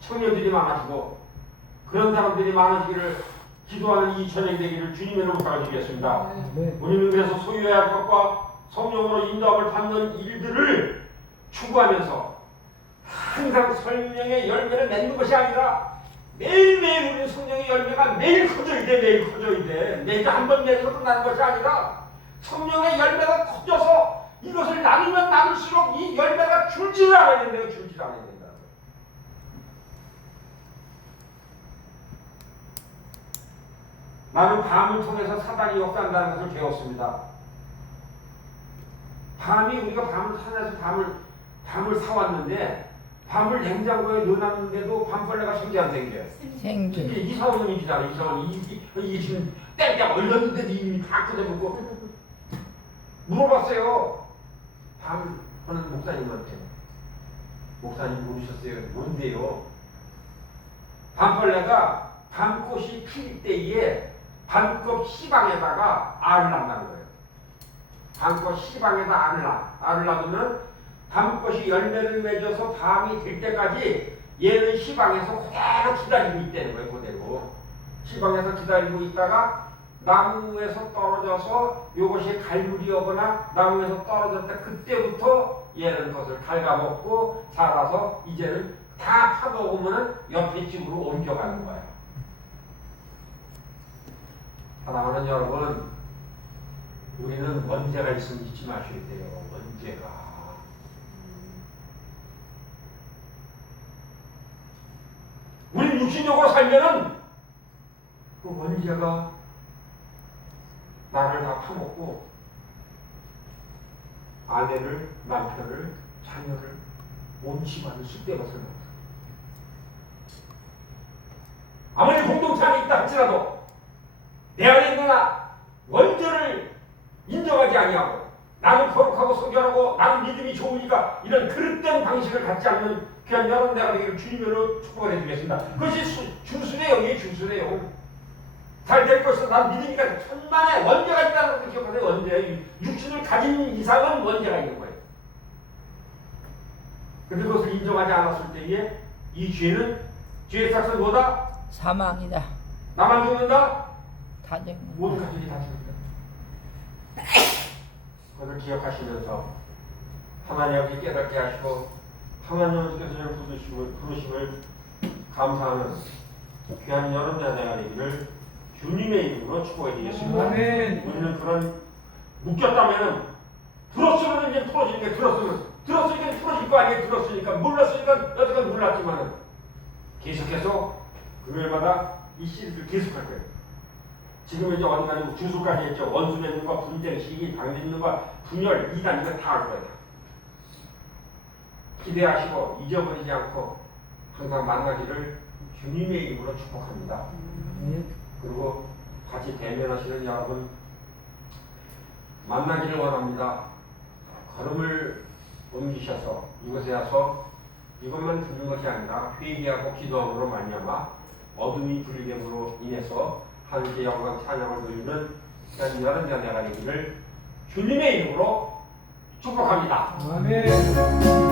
청년들이 많아지고 그런 사람들이 많아지기를 기도하는 이 저녁이 되기를 주님의 이름으로 부탁드리겠습니다. 우리는 그래서 소유해야 할 것과 성령으로 인도함을 받는 일들을 추구하면서 항상 성령의 열매를 맺는 것이 아니라 매일매일 우리 성령의 열매가 매일 커져야 돼. 매일 커져야 돼. 매일 한 번 맺어서 끝나는 것이 아니라 성령의 열매가 커져서 이것을 나누면 나눌수록 이 열매가 줄지를 않아야 된다고. 줄지를 않아야 된다. 나는 밤을 통해서 사단이 역사한다는 것을 배웠습니다. 밤이 우리가 밤을 산에서 밤을 사왔는데 밤을 냉장고에 넣어놨는데도 밤벌레가 생기 안 생겨요. 생기. 이게 이사원님이잖아. 이사원 이게 지금 땡땡 얼렸는데도 이미 다 뜯어먹고 물어봤어요. 밤 하는 목사님한테. 목사님 모르셨어요? 뭔데요? 밤벌레가 밤꽃이 필 때에 밤꽃 시방에다가 알을 낳는다는 거예요. 밤꽃 시방에다 알을 놔두면 밤꽃이 열매를 맺어서 밤이 될 때까지 얘는 시방에서 그대로 기다리고 있다는 거예요. 그대로 시방에서 기다리고 있다가 나무에서 떨어져서 이것이 갈무리 오거나 나무에서 떨어졌을 때 그때부터 얘는 그것을 갉아먹고 자라서 이제는 다 파먹으면 옆에 집으로 옮겨가는 거예요. 사랑하는 여러분, 우리는 원죄가 있으면 잊지 마셔야 돼요. 원죄가. 우리 육신적으로 살면은 그 원죄가 나를 다 파먹고 아내를, 남편을, 자녀를 온 집안을 쑥대밭을 먹어요. 아무리 공동체 안에 있다 할지라도 내 안에 있는 원죄를 인정하지 아니하고 나는 거룩하고 성결하고 나는 믿음이 좋으니까 이런 그릇된 방식을 갖지 않는 귀한 여러분 내가 되기를 주님으로 축복을 해주겠습니다. 그것이 주수래요. 주수래요. 잘 될 것이다. 난 믿으니까 천만에 원죄가 있다는 것을 기억하세요. 원죄. 육신을 가진 이상은 원죄가 있는 거예요. 그런데 그것을 인정하지 않았을 때에 이 죄는 죄의 삭은 뭐다? 사망이다. 나만 죽는다? 다 죽는다. 모든 가족이 다 죽는다. 그것을 기억하시면서 하나님께 깨닫게 하시고 하나님께서 저를 부르심을 감사하는 귀한 여러분의 내가 되기를 주님의 이름으로 축복해 드리겠습니다. 우리는 그런 묶였다면은 들었으면 이제 풀어지는 게 들었으니까 풀어질 거 아니에요. 들었으니까 몰랐으니까 여태까지 몰랐지만은 계속해서 금요일마다 이 시리즈를 계속할 거예요. 지금 이제 어디까지 주소까지 했죠. 원수 맺는 거, 분쟁, 시기, 당 맺는 거, 분열, 이단 이거 다 할 거예요. 기대하시고 잊어버리지 않고 항상 만나기를 주님의 이름으로 축복합니다. 그리고 같이 대면하시는 여러분 만나기를 원합니다. 걸음을 옮기셔서 이곳에 와서 이것만 듣는 것이 아니라 회개하고 기도함으로 말미암아 어둠이 분리됨으로 인해서 하나님께 영광 찬양을 돌리는 여러분 내가 되기를 주님의 이름으로 축복합니다. 아멘.